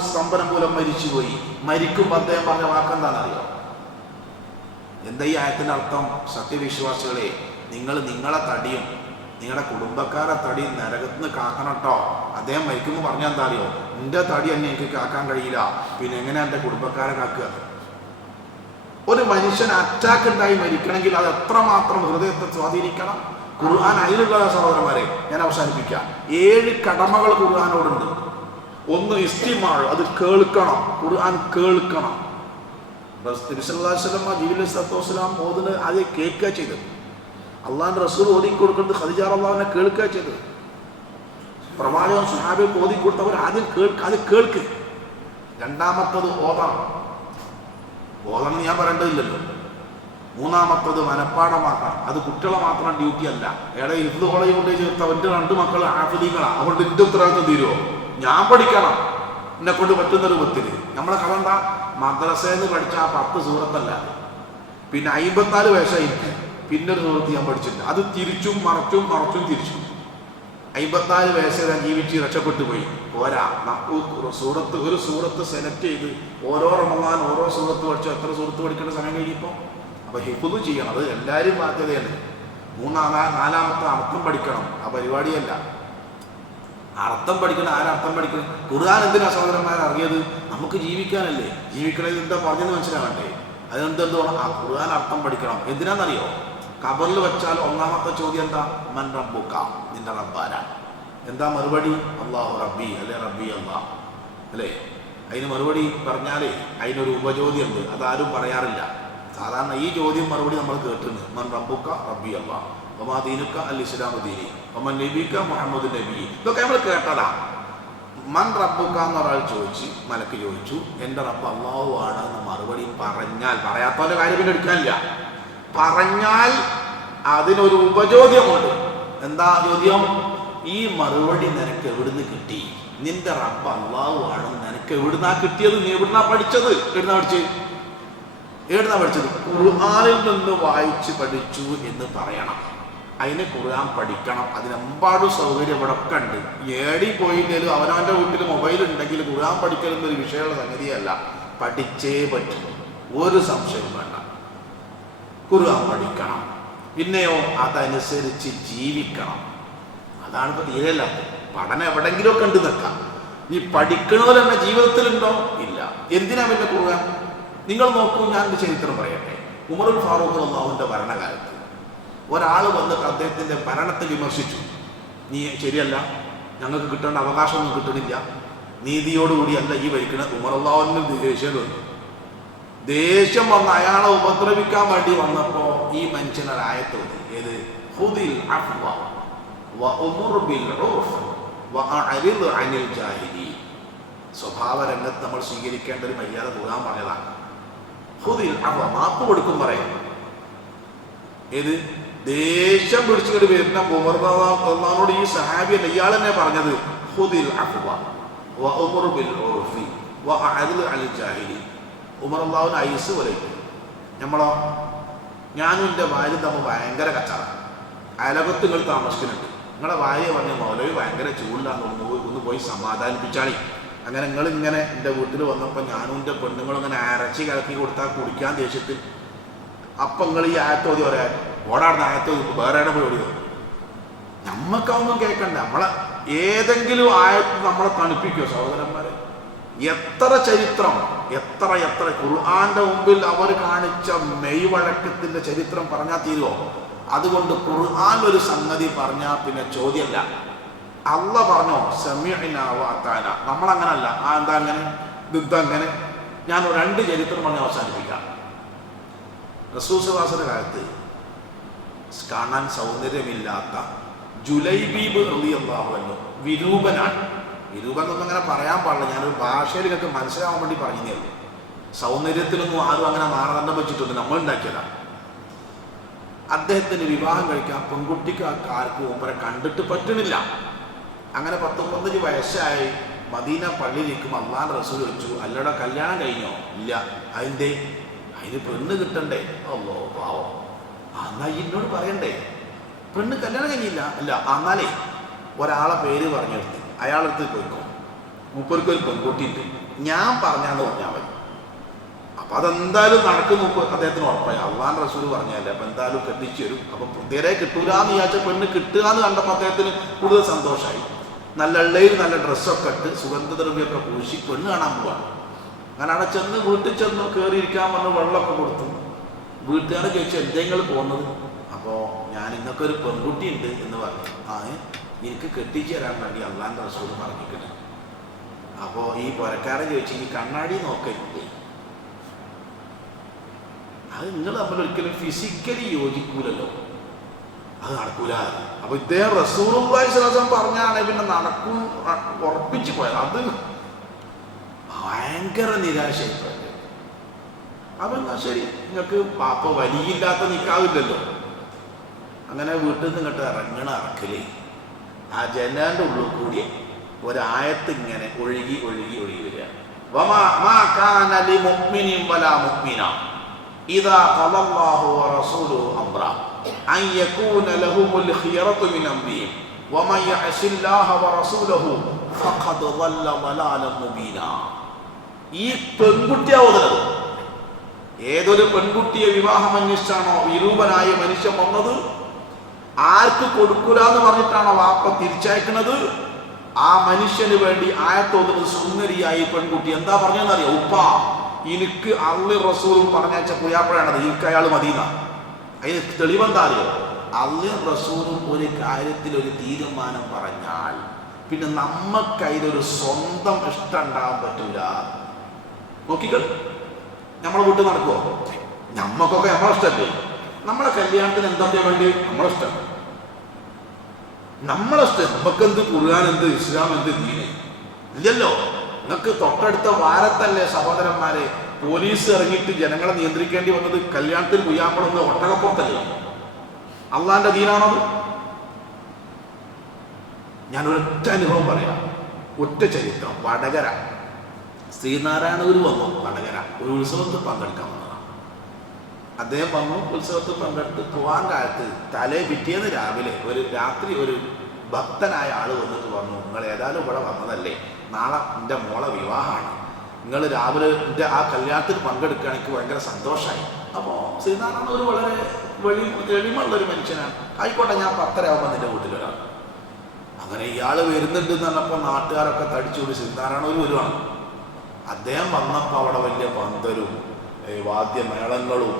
സ്തംഭനം മൂലം മരിച്ചുപോയി. മരിക്കുമ്പോൾ അദ്ദേഹം പറഞ്ഞ വാക്കെന്താണെന്നറിയോ? എന്താ ഈ ആയത്തിന്റെ അർത്ഥം? സത്യവിശ്വാസികളെ, നിങ്ങൾ നിങ്ങളെ തടിയും നിങ്ങളുടെ കുടുംബക്കാരെ തടിയും നരകത്തിന് കാക്കണം കേട്ടോ. അദ്ദേഹം മരിക്കുമ്പോൾ പറഞ്ഞാൽ എന്താ അറിയോ? എൻ്റെ തടി തന്നെ എനിക്ക് കാക്കാൻ കഴിയില്ല, പിന്നെ എങ്ങനെ എൻ്റെ കുടുംബക്കാരെ കാക്കുക? ഒരു മനുഷ്യൻ അറ്റാക്ക് ഉണ്ടായി മരിക്കണമെങ്കിൽ അത് എത്രമാത്രം ഹൃദയത്തെ സ്വാധീനിക്കണം. ഖുർആൻ അതിലുള്ള സഹോദരന്മാരെ ഞാൻ അവസാനിപ്പിക്കാം. 7 കടമകൾ ഖുർആനോടുണ്ട്. ഒന്ന് ഇസ്തിമാൾ, അത് കേൾക്കണം. ഖുർആൻ കേൾക്കണം. ജിബ്രീൽ ഓതുന്നത് ആദ്യം കേൾക്കുക ചെയ്തത്. അള്ളാഹിന്റെ റസൂൽ ഓതി കൊടുക്കുന്നത് ഖദീജ റളിയല്ലാഹുവിനെ കേൾക്കുക ചെയ്തത്. പ്രവാചകൻ സ്വഹാബികൾക്ക് ഓതി കൊടുത്തവർ ആദ്യം കേൾക്ക്. രണ്ടാമത്തത് ഓതണം. ഓതണം ഞാൻ പറയേണ്ടതില്ലല്ലോ. മൂന്നാമത്തത് മനപ്പാടമാക്കണം. അത് കുട്ടികളെ മാത്രം ഡ്യൂട്ടി അല്ല. ഏടെ ഹിഫ്ദ് കോളേജ് കൊണ്ട് ചേർത്ത് അവൻ്റെ 2 മക്കൾ ഹാഫിദീങ്ങളാണ്. അതുകൊണ്ട് എൻ്റെ ഉത്തരവാദിത്വം തീരുമോ? ഞാൻ പഠിക്കണം എന്നെ കൊണ്ട് പറ്റുന്ന രൂപത്തിൽ. നമ്മളെ കഥ എന്താ? മദ്രസയിൽ പഠിച്ച ആ 10 സൂറത്തല്ല, പിന്നെ 54 വയസ്സായി പിന്നെ ഒരു സൂറത്ത് ഞാൻ പഠിച്ചില്ല. അത് തിരിച്ചും മറച്ചും തിരിച്ചും 54 വയസ്സ് ഞാൻ ജീവിച്ച് രക്ഷപ്പെട്ടു പോയി. പോരാ, ഒരു സൂറത്ത് സെലക്ട് ചെയ്ത് ഓരോ റമദാൻ ഓരോ സൂറത്ത് പഠിച്ചു. എത്ര സൂറത്ത് പഠിക്കേണ്ട സമയം കഴിഞ്ഞപ്പോൾ? അപ്പൊ ഹിഫ്ദ് ചെയ്യണം. അത് എല്ലാവരും ബാധ്യതയാണ്. നാലാമത്തെ അർത്ഥം പഠിക്കണം. ആ പരിപാടിയല്ല. അർത്ഥം പഠിക്കണം. ആരർത്ഥം പഠിക്കണം? ഖുർആൻ എന്തിനാ സഹോദരന്മാരെ അറിയത്? നമുക്ക് ജീവിക്കാനല്ലേ. ജീവിക്കണത് എന്താ പറഞ്ഞെന്ന് മനസ്സിലാകണ്ടേ? അതെന്തെന്തോ ആ ഖുർആൻ അർത്ഥം പഠിക്കണം. എന്തിനാണെന്നറിയോ? ഖബറിൽ വെച്ചാൽ ഒന്നാമത്തെ ചോദ്യം എന്താ? മൻ റബ്ബുക, നിന്റെ റബ്ബാരാ? എന്താ മറുപടി? അല്ലാഹു റബ്ബി, അല്ലെ റബ്ബി അല്ലാഹ്, അല്ലേ? അതിന് മറുപടി പറഞ്ഞാലേ അതിനൊരു ഉപചോദ്യം ഉണ്ട്. അതാരും പറയാറില്ല. സാധാരണ ഈ ചോദ്യം മറുപടി നമ്മൾ കേട്ടിട്ടുണ്ട്. മൻ റബ്ബുക, റബ്ബി അല്ലാഹ്, വമാ ദീനുക അൽ ഇസ്ലാമു ദീനി, വമൻ നബിക മുഹമ്മദ് നബി. ഇതൊക്കെ നമ്മൾ കേട്ടതാ. മൻ റബ്ബുക എന്ന് ഒരാൾ ചോദിച്ചു, മലക്ക് ചോദിച്ചു, എൻ്റെ റബ്ബ് അല്ലാഹു ആണ് എന്ന് മറുപടി പറഞ്ഞാൽ, പറയാത്തവൻ്റെ കാര്യം പിന്നെ എടുക്കാനില്ല. പറഞ്ഞാൽ അതിനൊരു ഉപചോദ്യമുണ്ട്. എന്താ ചോദ്യം? ഈ മറുപടി നിനക്ക് എവിടുന്ന് കിട്ടി? നിന്റെ റബ്ബ് അല്ലാഹു ആണെന്ന് നിനക്ക് എവിടുന്നാ കിട്ടിയത്? നീ എവിടുന്നാ പഠിച്ചത്? എവിടുന്നാ പഠിച്ചത്? ഖുർആനിൽ നിന്ന് വായിച്ച് പഠിച്ചു എന്ന് പറയണം. അതിന് ഖുർആൻ പഠിക്കണം. അതിനെമ്പാടും സൗകര്യം ഇവിടെ ഒക്കെ ഉണ്ട്. ഏടി പോയില്ലെങ്കിലും അവനവൻ്റെ വീട്ടിൽ മൊബൈൽ ഉണ്ടെങ്കിൽ ഖുർആൻ പഠിക്കലെന്നൊരു വിഷയമുള്ള സംഗതിയല്ല. പഠിച്ചേ പറ്റൂ, ഒരു സംശയവും വേണ്ട. ഖുർആൻ പഠിക്കണം. പിന്നെയോ അതനുസരിച്ച് ജീവിക്കണം. അതാണ് ഇപ്പോൾ തീരെയല്ല. പഠനം എവിടെങ്കിലുമൊക്കെ ഉണ്ട് നിൽക്കാം. നീ പഠിക്കണപോലെ തന്നെ ജീവിതത്തിലുണ്ടോ? ഇല്ല. എന്തിനാ പിന്നെ ഖുർആൻ? നിങ്ങൾ നോക്കൂ, ഞാനൊരു ചരിത്രം പറയട്ടെ. ഉമറുൽ ഫാറൂഖ് റളിയല്ലാഹുവിന്റെ ഭരണകാലത്ത് ഒരാൾ വന്നിട്ട് അദ്ദേഹത്തിന്റെ ഭരണത്തെ വിമർശിച്ചു. നീ ശരിയല്ല, ഞങ്ങൾക്ക് കിട്ടേണ്ട അവകാശമൊന്നും കിട്ടണില്ല, നീതിയോടുകൂടിയല്ല ഈ ഭരിക്കണത്. ഉമർ റളിയല്ലാഹുവിന് ദേഷ്യം വന്നു. ദേഷ്യം വന്ന് അയാളെ ഉപദ്രവിക്കാൻ വേണ്ടി വന്നപ്പോ ഈ മനുഷ്യനൊരായത്ത് വന്നു. ഏത്? ഖുദിൽ അഫ്വ വഅ്മുർ ബിൽ ഉർഫ് വഅഅ്രിദ് അനിൽ ജാഹിലീൻ. സ്വഭാവ രംഗത്ത് നമ്മൾ സ്വീകരിക്കേണ്ട ഒരു മര്യാദ ഖുർആൻ പറഞ്ഞതാണ്. ഖുദിൽ അഫ്വ, മാപ്പ് കൊടുക്കും പറയും. ഏത്? ദേഷ്യം പിടിച്ചുകൊണ്ട് വരുന്ന ഉമർ റളിയല്ലാഹുവിനോട് ഈ സഹാബിയല്ല, ഇയാൾ തന്നെ പറഞ്ഞത് ഖുദിൽ അഫ്വ വഅ്മുർ ബിൽ ഉർഫി വഅഅ്രിദ് അനിൽ ജാഹിലീൻ. ഉമർ റളിയല്ലാഹുവിന് ഐസ് പോലെ. നമ്മളോ? ഞാനും എൻ്റെ ഭാര്യ തമ്മിൽ ഭയങ്കര കച്ചറ. അയലകത്ത് നിങ്ങൾ താമസിക്കുന്നുണ്ട്. നിങ്ങളെ ഭാര്യ പറഞ്ഞ മൗലവി ഭയങ്കര ചൂടിലാന്ന് തോന്നുന്നു, ഒന്ന് പോയി സമാധാനിപ്പിച്ചാളി. അങ്ങനെ നിങ്ങളിങ്ങനെ എൻ്റെ വീട്ടിൽ വന്നപ്പോൾ ഞാനും എൻ്റെ പെണ്ണുങ്ങളും ഇങ്ങനെ അരച്ചി കലക്കി കൊടുത്താൽ കുടിക്കാൻ ദേഷ്യത്തിൽ. അപ്പം നിങ്ങൾ ഈ ആയത്തോതി പറയാൻ ഓടാടുന്ന ആയത്തോതി വേറെ ഇടം പോയി ഓടിയത്. നമ്മൾക്കൊന്നും കേൾക്കണ്ട. നമ്മളെ ഏതെങ്കിലും ആയത്ത് നമ്മളെ തണുപ്പിക്കുമോ സഹോദരന്മാരെ? എത്ര ചരിത്രം, എത്ര ഖുർആന്റെ മുമ്പിൽ അവർ കാണിച്ച മെയ് വഴക്കത്തിന്റെ ചരിത്രം പറഞ്ഞാൽ തീരുമോ? അതുകൊണ്ട് ഖുർആൻ ഒരു സംഗതി പറഞ്ഞാൽ പിന്നെ ചോദ്യമല്ല. അള്ളാഹ് പറഞ്ഞോ സമിഅ്നാ വഅതഅനാ. നമ്മളങ്ങനല്ല. എന്താ അങ്ങനെ, ഇതങ്ങനെ. ഞാൻ 2 ചരിത്രം പറഞ്ഞ് അവസാനിപ്പിക്കാം. റസൂൽ സല്ലല്ലാഹു അലൈഹി വസല്ലം കാലത്ത് കാണാൻ സൗന്ദര്യമില്ലാത്ത ജുലൈബീബ് റളിയല്ലാഹു അൻഹു വിരൂപനാണ്. വിരൂപൻ എന്നൊന്നും അങ്ങനെ പറയാൻ പാടില്ല. ഞാനൊരു ഭാഷയിൽ നിങ്ങൾക്ക് മനസ്സിലാവാൻ വേണ്ടി പറഞ്ഞതേ ഉള്ളൂ. സൗന്ദര്യത്തിലൊന്നും ആരും അങ്ങനെ മാനദണ്ഡം വെച്ചിട്ടൊന്നും നമ്മൾ ഉണ്ടാക്കിയതാണ്. അദ്ദേഹത്തിന് വിവാഹം കഴിക്കാൻ പെൺകുട്ടിക്ക് ആർക്കും മൂപ്പരെ കണ്ടിട്ട് പറ്റണില്ല. അങ്ങനെ 19 വയസ്സായി മദീന പള്ളിയിലേക്കും അള്ളാഹുവിന്റെ റസൂൽ ചോദിച്ചു, അല്ലടാ കല്യാണം കഴിഞ്ഞോ? ഇല്ല. അതിന് പെണ്ണ് കിട്ടണ്ടേ? അല്ലോ പാവം, എന്നാ എന്നോട് പറയണ്ടേ, പെണ്ണ് കല്യാണം കഴിഞ്ഞില്ല? അല്ല. എന്നാലേ ഒരാളെ പേര് പറഞ്ഞെടുത്ത് അയാളെടുത്ത് പോയിക്കോ, മൂപ്പർക്ക് ഒരു പെൺകുട്ടിയുണ്ട്, ഞാൻ പറഞ്ഞാന്ന് പറഞ്ഞാൽ മതി. അപ്പൊ അതെന്തായാലും നടക്കും. അദ്ദേഹത്തിന് ഉറപ്പായി, അള്ളാഹുവിന്റെ റസൂൽ പറഞ്ഞല്ലേ, അപ്പൊ എന്തായാലും കെട്ടിച്ചു വരും. അപ്പൊ പുതിയരെ കിട്ടൂലെന്ന് വിചാരിച്ച പെണ്ണ് കിട്ടുക എന്ന് കണ്ടപ്പോൾ അദ്ദേഹത്തിന് കൂടുതൽ സന്തോഷമായി. നല്ല എള്ളയിൽ നല്ല ഡ്രസ്സൊക്കെ ഇട്ട് സുഗന്ധദ്രവ്യമൊക്കെ പൂശി പെണ്ണ് കാണാൻ പോവാണ്. അങ്ങനെ അവിടെ ചെന്ന് വീട്ടിൽ ചെന്ന് കയറിയിരിക്കാൻ പറഞ്ഞ് വെള്ളമൊക്കെ കൊടുത്തു. വീട്ടുകാരെ ചോദിച്ചു, എന്തെങ്കിലും പോകുന്നത്? അപ്പോൾ ഞാൻ ഇന്നൊക്കെ ഒരു പെൺകുട്ടി ഉണ്ട് എന്ന് പറഞ്ഞു. എനിക്ക് കെട്ടിച്ചു തരാൻ വേണ്ടി അള്ളാഹുവിന്റെ റസൂൽ പറഞ്ഞിട്ടുണ്ട്. അപ്പോൾ ഈ പുരക്കാരൻ ചോദിച്ചു, ഈ കണ്ണാടി നോക്കില്ലേ, അത് നിങ്ങൾ തമ്മിൽ ഒരിക്കലും ഫിസിക്കലി യോജിക്കൂലല്ലോ, അത് നടക്കൂല. അപ്പൊ ഇദ്ദേഹം റസൂലുള്ളാഹി സ്വല്ലല്ലാഹു അലൈഹി വസല്ലം പറഞ്ഞാണ് പിന്നെ നടക്കും ഉറപ്പിച്ചു പോയത്. അത് ഭയങ്കര നിരാശയായി. അപ്പൊ എന്നാ ശരി, നിങ്ങൾക്ക് പാപ്പ വലിയില്ലാത്ത നിക്കാവില്ലല്ലോ. അങ്ങനെ വീട്ടിൽ നിന്ന് ഇങ്ങോട്ട് ഇറക്കലേ ആ ജനാന്റെ ഉള്ളിൽ കൂടി ഒരായത്ത് ഇങ്ങനെ ഒഴുകി ഒഴുകി ഒഴുകി വരിക. വമാ കാന ലിമുഅ്മിനിൻ വലാ മുഅ്മിന ഇദാ ഖദല്ലാഹു വറസൂലുഹു അംറാ അൻ യകൂന ലഹുമുൽ ഖിയറതു മിൻ അംരിഹിം വമൻ യഅസില്ലാഹ വറസൂലഹു ഫഖദ് ളല്ല ളലാലൻ മുബീനാ. ഈ പെൺകുട്ടിയാവുന്നത്, ഏതൊരു പെൺകുട്ടിയെ വിവാഹം അന്വേഷിച്ചാണോ വിരൂപനായ മനുഷ്യൻ വന്നത്, ആർക്ക് കൊടുക്കൂല എന്ന് പറഞ്ഞിട്ടാണോ വാപ്പ തിരിച്ചയക്കുന്നത്, ആ മനുഷ്യന് വേണ്ടി ആയത്തോതുന്നത് സുന്ദരിയായി പെൺകുട്ടി. എന്താ പറഞ്ഞതെന്നറിയോ? ഉപ്പ, എനിക്ക് അള്ളി റസൂലും പറഞ്ഞയച്ച പുയാപ്പഴാണത്, എനിക്ക് അയാൾ മദീന. അതിന് തെളിവെന്താ അറിയോ? അള്ളി റസൂലും ഒരു കാര്യത്തിൽ ഒരു തീരുമാനം പറഞ്ഞാൽ പിന്നെ നമ്മക്കതിലൊരു സ്വന്തം ഇഷ്ടം ഉണ്ടാകാൻ പറ്റൂല. നോക്കിക്കൾ, നമ്മളെ വീട്ടിൽ നടക്കുമോ? നമ്മക്കൊക്കെ നമ്മളെ ഇഷ്ടമല്ലേ? നമ്മളെ കല്യാണത്തിന് എന്തൊക്കെ വേണ്ടി? നമ്മളെ ഇഷ്ടം, നമ്മളെ ഇഷ്ടം. നമുക്കെന്ത് ഖുർആൻ, എന്ത് ഇസ്ലാം, എന്ത് ദീന് ഇല്ലല്ലോ. നിങ്ങൾക്ക് തൊട്ടടുത്ത വാരത്തല്ലേ സഹോദരന്മാരെ പോലീസ് ഇറങ്ങിയിട്ട് ജനങ്ങളെ നിയന്ത്രിക്കേണ്ടി വന്നത്? കല്യാണത്തിൽ കുയ്യാപ്പെടുന്ന ഒട്ടകപ്പുറത്തല്ലേ? അള്ളാന്റെ ദീനാണത്? ഞാൻ ഒരൊറ്റ അനുഭവം പറയാം, ഒറ്റ ചരിത്രം. വടകര ശ്രീനാരായണ ഗുരു വന്നു. വടകര ഒരു ഉത്സവത്തിൽ പങ്കെടുക്കാൻ വന്നതാണ്. അദ്ദേഹം വന്നു, ഉത്സവത്തിൽ പങ്കെടുത്ത് പോവാൻ കാലത്ത് പിറ്റേന്ന് രാവിലെ രാത്രി ഒരു ഭക്തനായ ആള് വന്നിട്ട് പറഞ്ഞു, നിങ്ങൾ ഏതായാലും ഇവിടെ വന്നതല്ലേ, നാളെ എൻ്റെ മോളെ വിവാഹമാണ്, നിങ്ങൾ രാവിലെ എൻ്റെ ആ കല്യാണത്തിൽ പങ്കെടുക്കുക, എനിക്ക് ഭയങ്കര സന്തോഷമായി. അപ്പോൾ ശ്രീനാരായണ ഒരു വളരെ എളിമുള്ളൊരു മനുഷ്യനാണ്. ആയിക്കോട്ടെ, ഞാൻ 10:30 ആകുമ്പോൾ നിൻ്റെ വീട്ടിൽ വരാം. അങ്ങനെ ഇയാൾ വരുന്നുണ്ടെന്ന് പറഞ്ഞപ്പോൾ നാട്ടുകാരൊക്കെ തടിച്ചുകൂടി ശ്രീനാരായണ ഒരു വരുവാണ്. അദ്ദേഹം വന്നപ്പോൾ അവിടെ വലിയ പന്തലും വാദ്യമേളങ്ങളും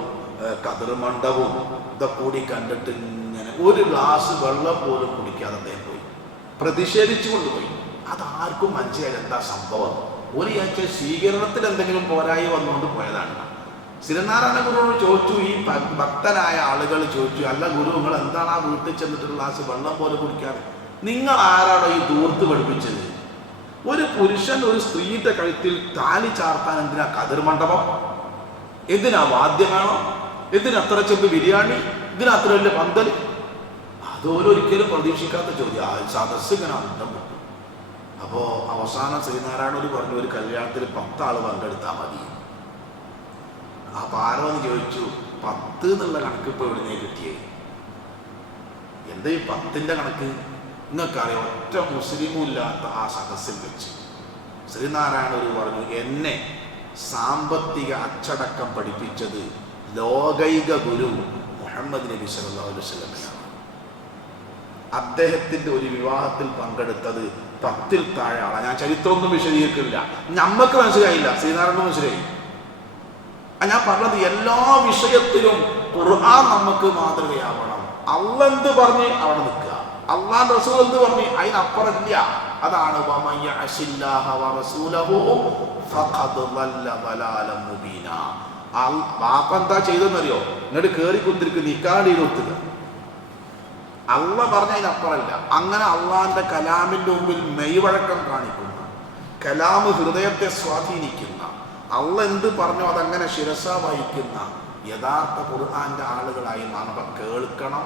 കതിർമണ്ഡവും ഇതൊക്കെ കൂടി കണ്ടിട്ട് ഇങ്ങനെ ഒരു ഗ്ലാസ് വെള്ളം പോലും കുടിക്കാതെ അദ്ദേഹം പോയി, പ്രതിഷേധിച്ചു കൊണ്ടുപോയി. അതാർക്കും മനസ്സിലായില്ല എന്താ സംഭവം. ഒരു ആഴ്ച സ്വീകരണത്തിൽ എന്തെങ്കിലും പോരായി വന്നുകൊണ്ട് പോയതാണ്. ശ്രീനാരായണ ഗുരുവിനോട് ചോദിച്ചു, ഈ ഭക്തനായ ആളുകൾ ചോദിച്ചു, അല്ല ഗുരു, നിങ്ങൾ എന്താണ് ആ വീട്ടിൽ ചെന്നിട്ട് ഗ്ലാസ് വെള്ളം പോലും കുടിക്കാറ്? നിങ്ങൾ ആരാണോ ഈ ദൂർത്ത് പഠിപ്പിച്ചത്? ഒരു പുരുഷൻ ഒരു സ്ത്രീയുടെ കഴുത്തിൽ താലി ചാർത്താൻ എന്തിനാ കതിർമണ്ഡപം? എന്തിനാ വാദ്യമേളം? എന്തിനാ അത്ര ചെമ്പ് ബിരിയാണി? ഇതിന് അത്ര വലിയ പന്തൽ? അതോരൊരിക്കലും പ്രതീക്ഷിക്കാത്ത ചോദ്യം. സദസ് ഇങ്ങനെ അന്തം വിട്ടു. അപ്പോൾ അവസാനം ശ്രീനാരായണൂർ പറഞ്ഞു, ഒരു കല്യാണത്തിൽ 10 ആൾ പങ്കെടുത്താൽ മതി. ആ പാർവതി ചോദിച്ചു, 10 എന്നുള്ള കണക്ക് ഇപ്പോൾ എവിടുന്നേ കിട്ടിയേ? എന്താ ഈ 10ന്റെ കണക്ക്? നിങ്ങൾക്കറിയാം, ഒറ്റ മുസ്ലിമും ഇല്ലാത്ത ആ സദസ്സിൽ വെച്ച് ശ്രീനാരായണൂർ പറഞ്ഞു, എന്നെ സാമ്പത്തിക അച്ചടക്കം പഠിപ്പിച്ചത് ലോകൈക ഗുരു മുഹമ്മദ് നബി സല്ലല്ലാഹു അലൈഹി വസല്ലം. അദ്ദേഹത്തിന്റെ ഒരു വിവാഹത്തിൽ പങ്കെടുത്തത് 10-ൽ താഴെ ആളാണ്. ഞാൻ ചരിത്രമൊന്നും വിശദീകരിക്കില്ല, നമ്മക്ക് മനസ്സിലായില്ല, ശ്രീനാരായണ മനസ്സിലായി. ഞാൻ പറഞ്ഞത് എല്ലാ വിഷയത്തിലും ഖുർആൻ നമുക്ക് മാതൃകയാവണം. അള്ളാഹ് എന്ത് പറഞ്ഞ് അവിടെ നിൽക്കുക, അള്ളാഹ് റസൂൽ എന്ത് പറഞ്ഞ് അതിനപ്പുറമില്ല. അതാണ് വാപ്പ എന്താ ചെയ്തെന്നറിയോ? ഇങ്ങോട്ട് കയറി കുത്തിരിക്ക് നിക്കാണ്ട് കൊടുത്തുക. അള്ള പറഞ്ഞ അതിനപ്പുറമില്ല. അങ്ങനെ അള്ളാന്റെ കലാമിന്റെ മുമ്പിൽ മെയ്വഴക്കം കാണിക്കുന്ന, കലാമ് ഹൃദയത്തെ സ്വാധീനിക്കുന്ന, അള്ള എന്ത് പറഞ്ഞോ അതങ്ങനെ ശിരസ വഹിക്കുന്ന യഥാർത്ഥ ഖുർആന്റെ ആളുകളായി നാം കേൾക്കണം,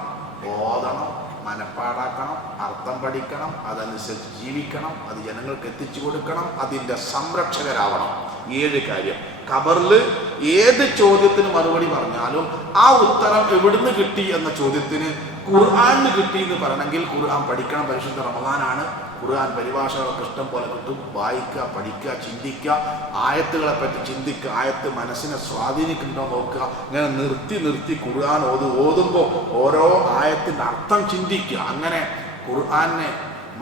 ഓതണം, മനപ്പാടാക്കണം, അർത്ഥം പഠിക്കണം, അതനുസരിച്ച് ജീവിക്കണം, അത് ജനങ്ങൾക്ക് എത്തിച്ചു കൊടുക്കണം, അതിൻ്റെ സംരക്ഷകരാവണം. 7 കാര്യം. ഖബറിൽ ഏത് ചോദ്യത്തിന് മറുപടി പറഞ്ഞാലും ആ ഉത്തരം എവിടുന്ന് കിട്ടി എന്ന ചോദ്യത്തിന് ഖുർആനിന് കിട്ടി എന്ന് പറയണമെങ്കിൽ ഖുർആൻ പഠിക്കണം. പരിശുദ്ധ റമദാനാണ്. ഖുർആൻ പരിഭാഷകളൊക്കെ ഇഷ്ടം പോലെ കിട്ടും. വായിക്കുക, പഠിക്കുക, ചിന്തിക്കുക, ആയത്തുകളെ പറ്റി ചിന്തിക്കുക, ആയത്ത് മനസ്സിനെ സ്വാധീനിക്കുന്നുണ്ടോ നോക്കുക. ഇങ്ങനെ നിർത്തി ഖുർആൻ ഓതുമ്പോൾ ഓരോ ആയത്തിൻ്റെ അർത്ഥം ചിന്തിക്കുക. അങ്ങനെ ഖുർആനെ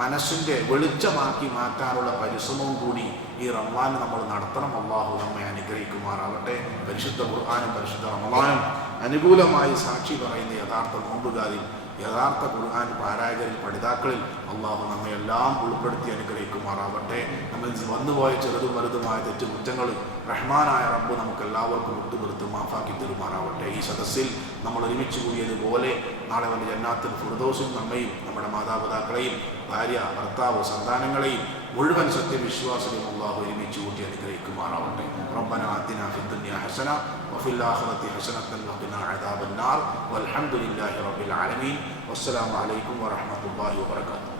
മനസ്സിൻ്റെ വെളിച്ചമാക്കി മാറ്റാനുള്ള പരിശ്രമവും കൂടി ഈ റമദാൻ നമ്മൾ നടത്തണം. അല്ലാഹു നമ്മെ അനുഗ്രഹിക്കുമാറാവട്ടെ. പരിശുദ്ധ ഖുർആനും പരിശുദ്ധ റമദാനും അനുകൂലമായി സാക്ഷി പറയുന്ന യഥാർത്ഥ നോമ്പുകാരിൽ, യഥാർത്ഥ ഖുർആൻ പാരായകരിൽ, പഠിതാക്കളിൽ അല്ലാഹു നമ്മെ എല്ലാം ഉൾപ്പെടുത്തി അനുഗ്രഹിക്കുമാറാവട്ടെ. നമ്മൾ വന്നുപോയ ചെറുതും വലുതുമായ തെറ്റുകുറ്റങ്ങൾ റഹ്മാനായ റബ്ബ് നമുക്ക് എല്ലാവർക്കും വിട്ടുപുറത്ത് മാഫാക്കി തരുമാറാവട്ടെ. ഈ സദസ്സിൽ നമ്മൾ ഒരുമിച്ച് കൂടിയതുപോലെ നാളെ വന്ന ജന്നാത്തുൽ ഫിർദൗസിൽ നമ്മയും നമ്മുടെ മാതാപിതാക്കളെയും ഭാര്യ, ഭർത്താവ്, സന്താനങ്ങളെയും മുഴുവൻ സത്യവിശ്വാസികളും അല്ലാഹു ഒരുമിച്ച് കൂട്ടി അനുഗ്രഹിക്കുമാറാവട്ടെ. റബ്ബനാ ആതിനാ ഫിദ്ദുനിയാ ഹസന വഫിൽ ആഖിറതി ഹസനതൻ വഖിനാ അദാബന്നാർ വൽഹംദുലില്ലാഹി റബ്ബിൽ ആലമീൻ. വസ്സലാമു അലൈക്കും വറഹ്മത്തുള്ളാഹി വബറകാതുഹു.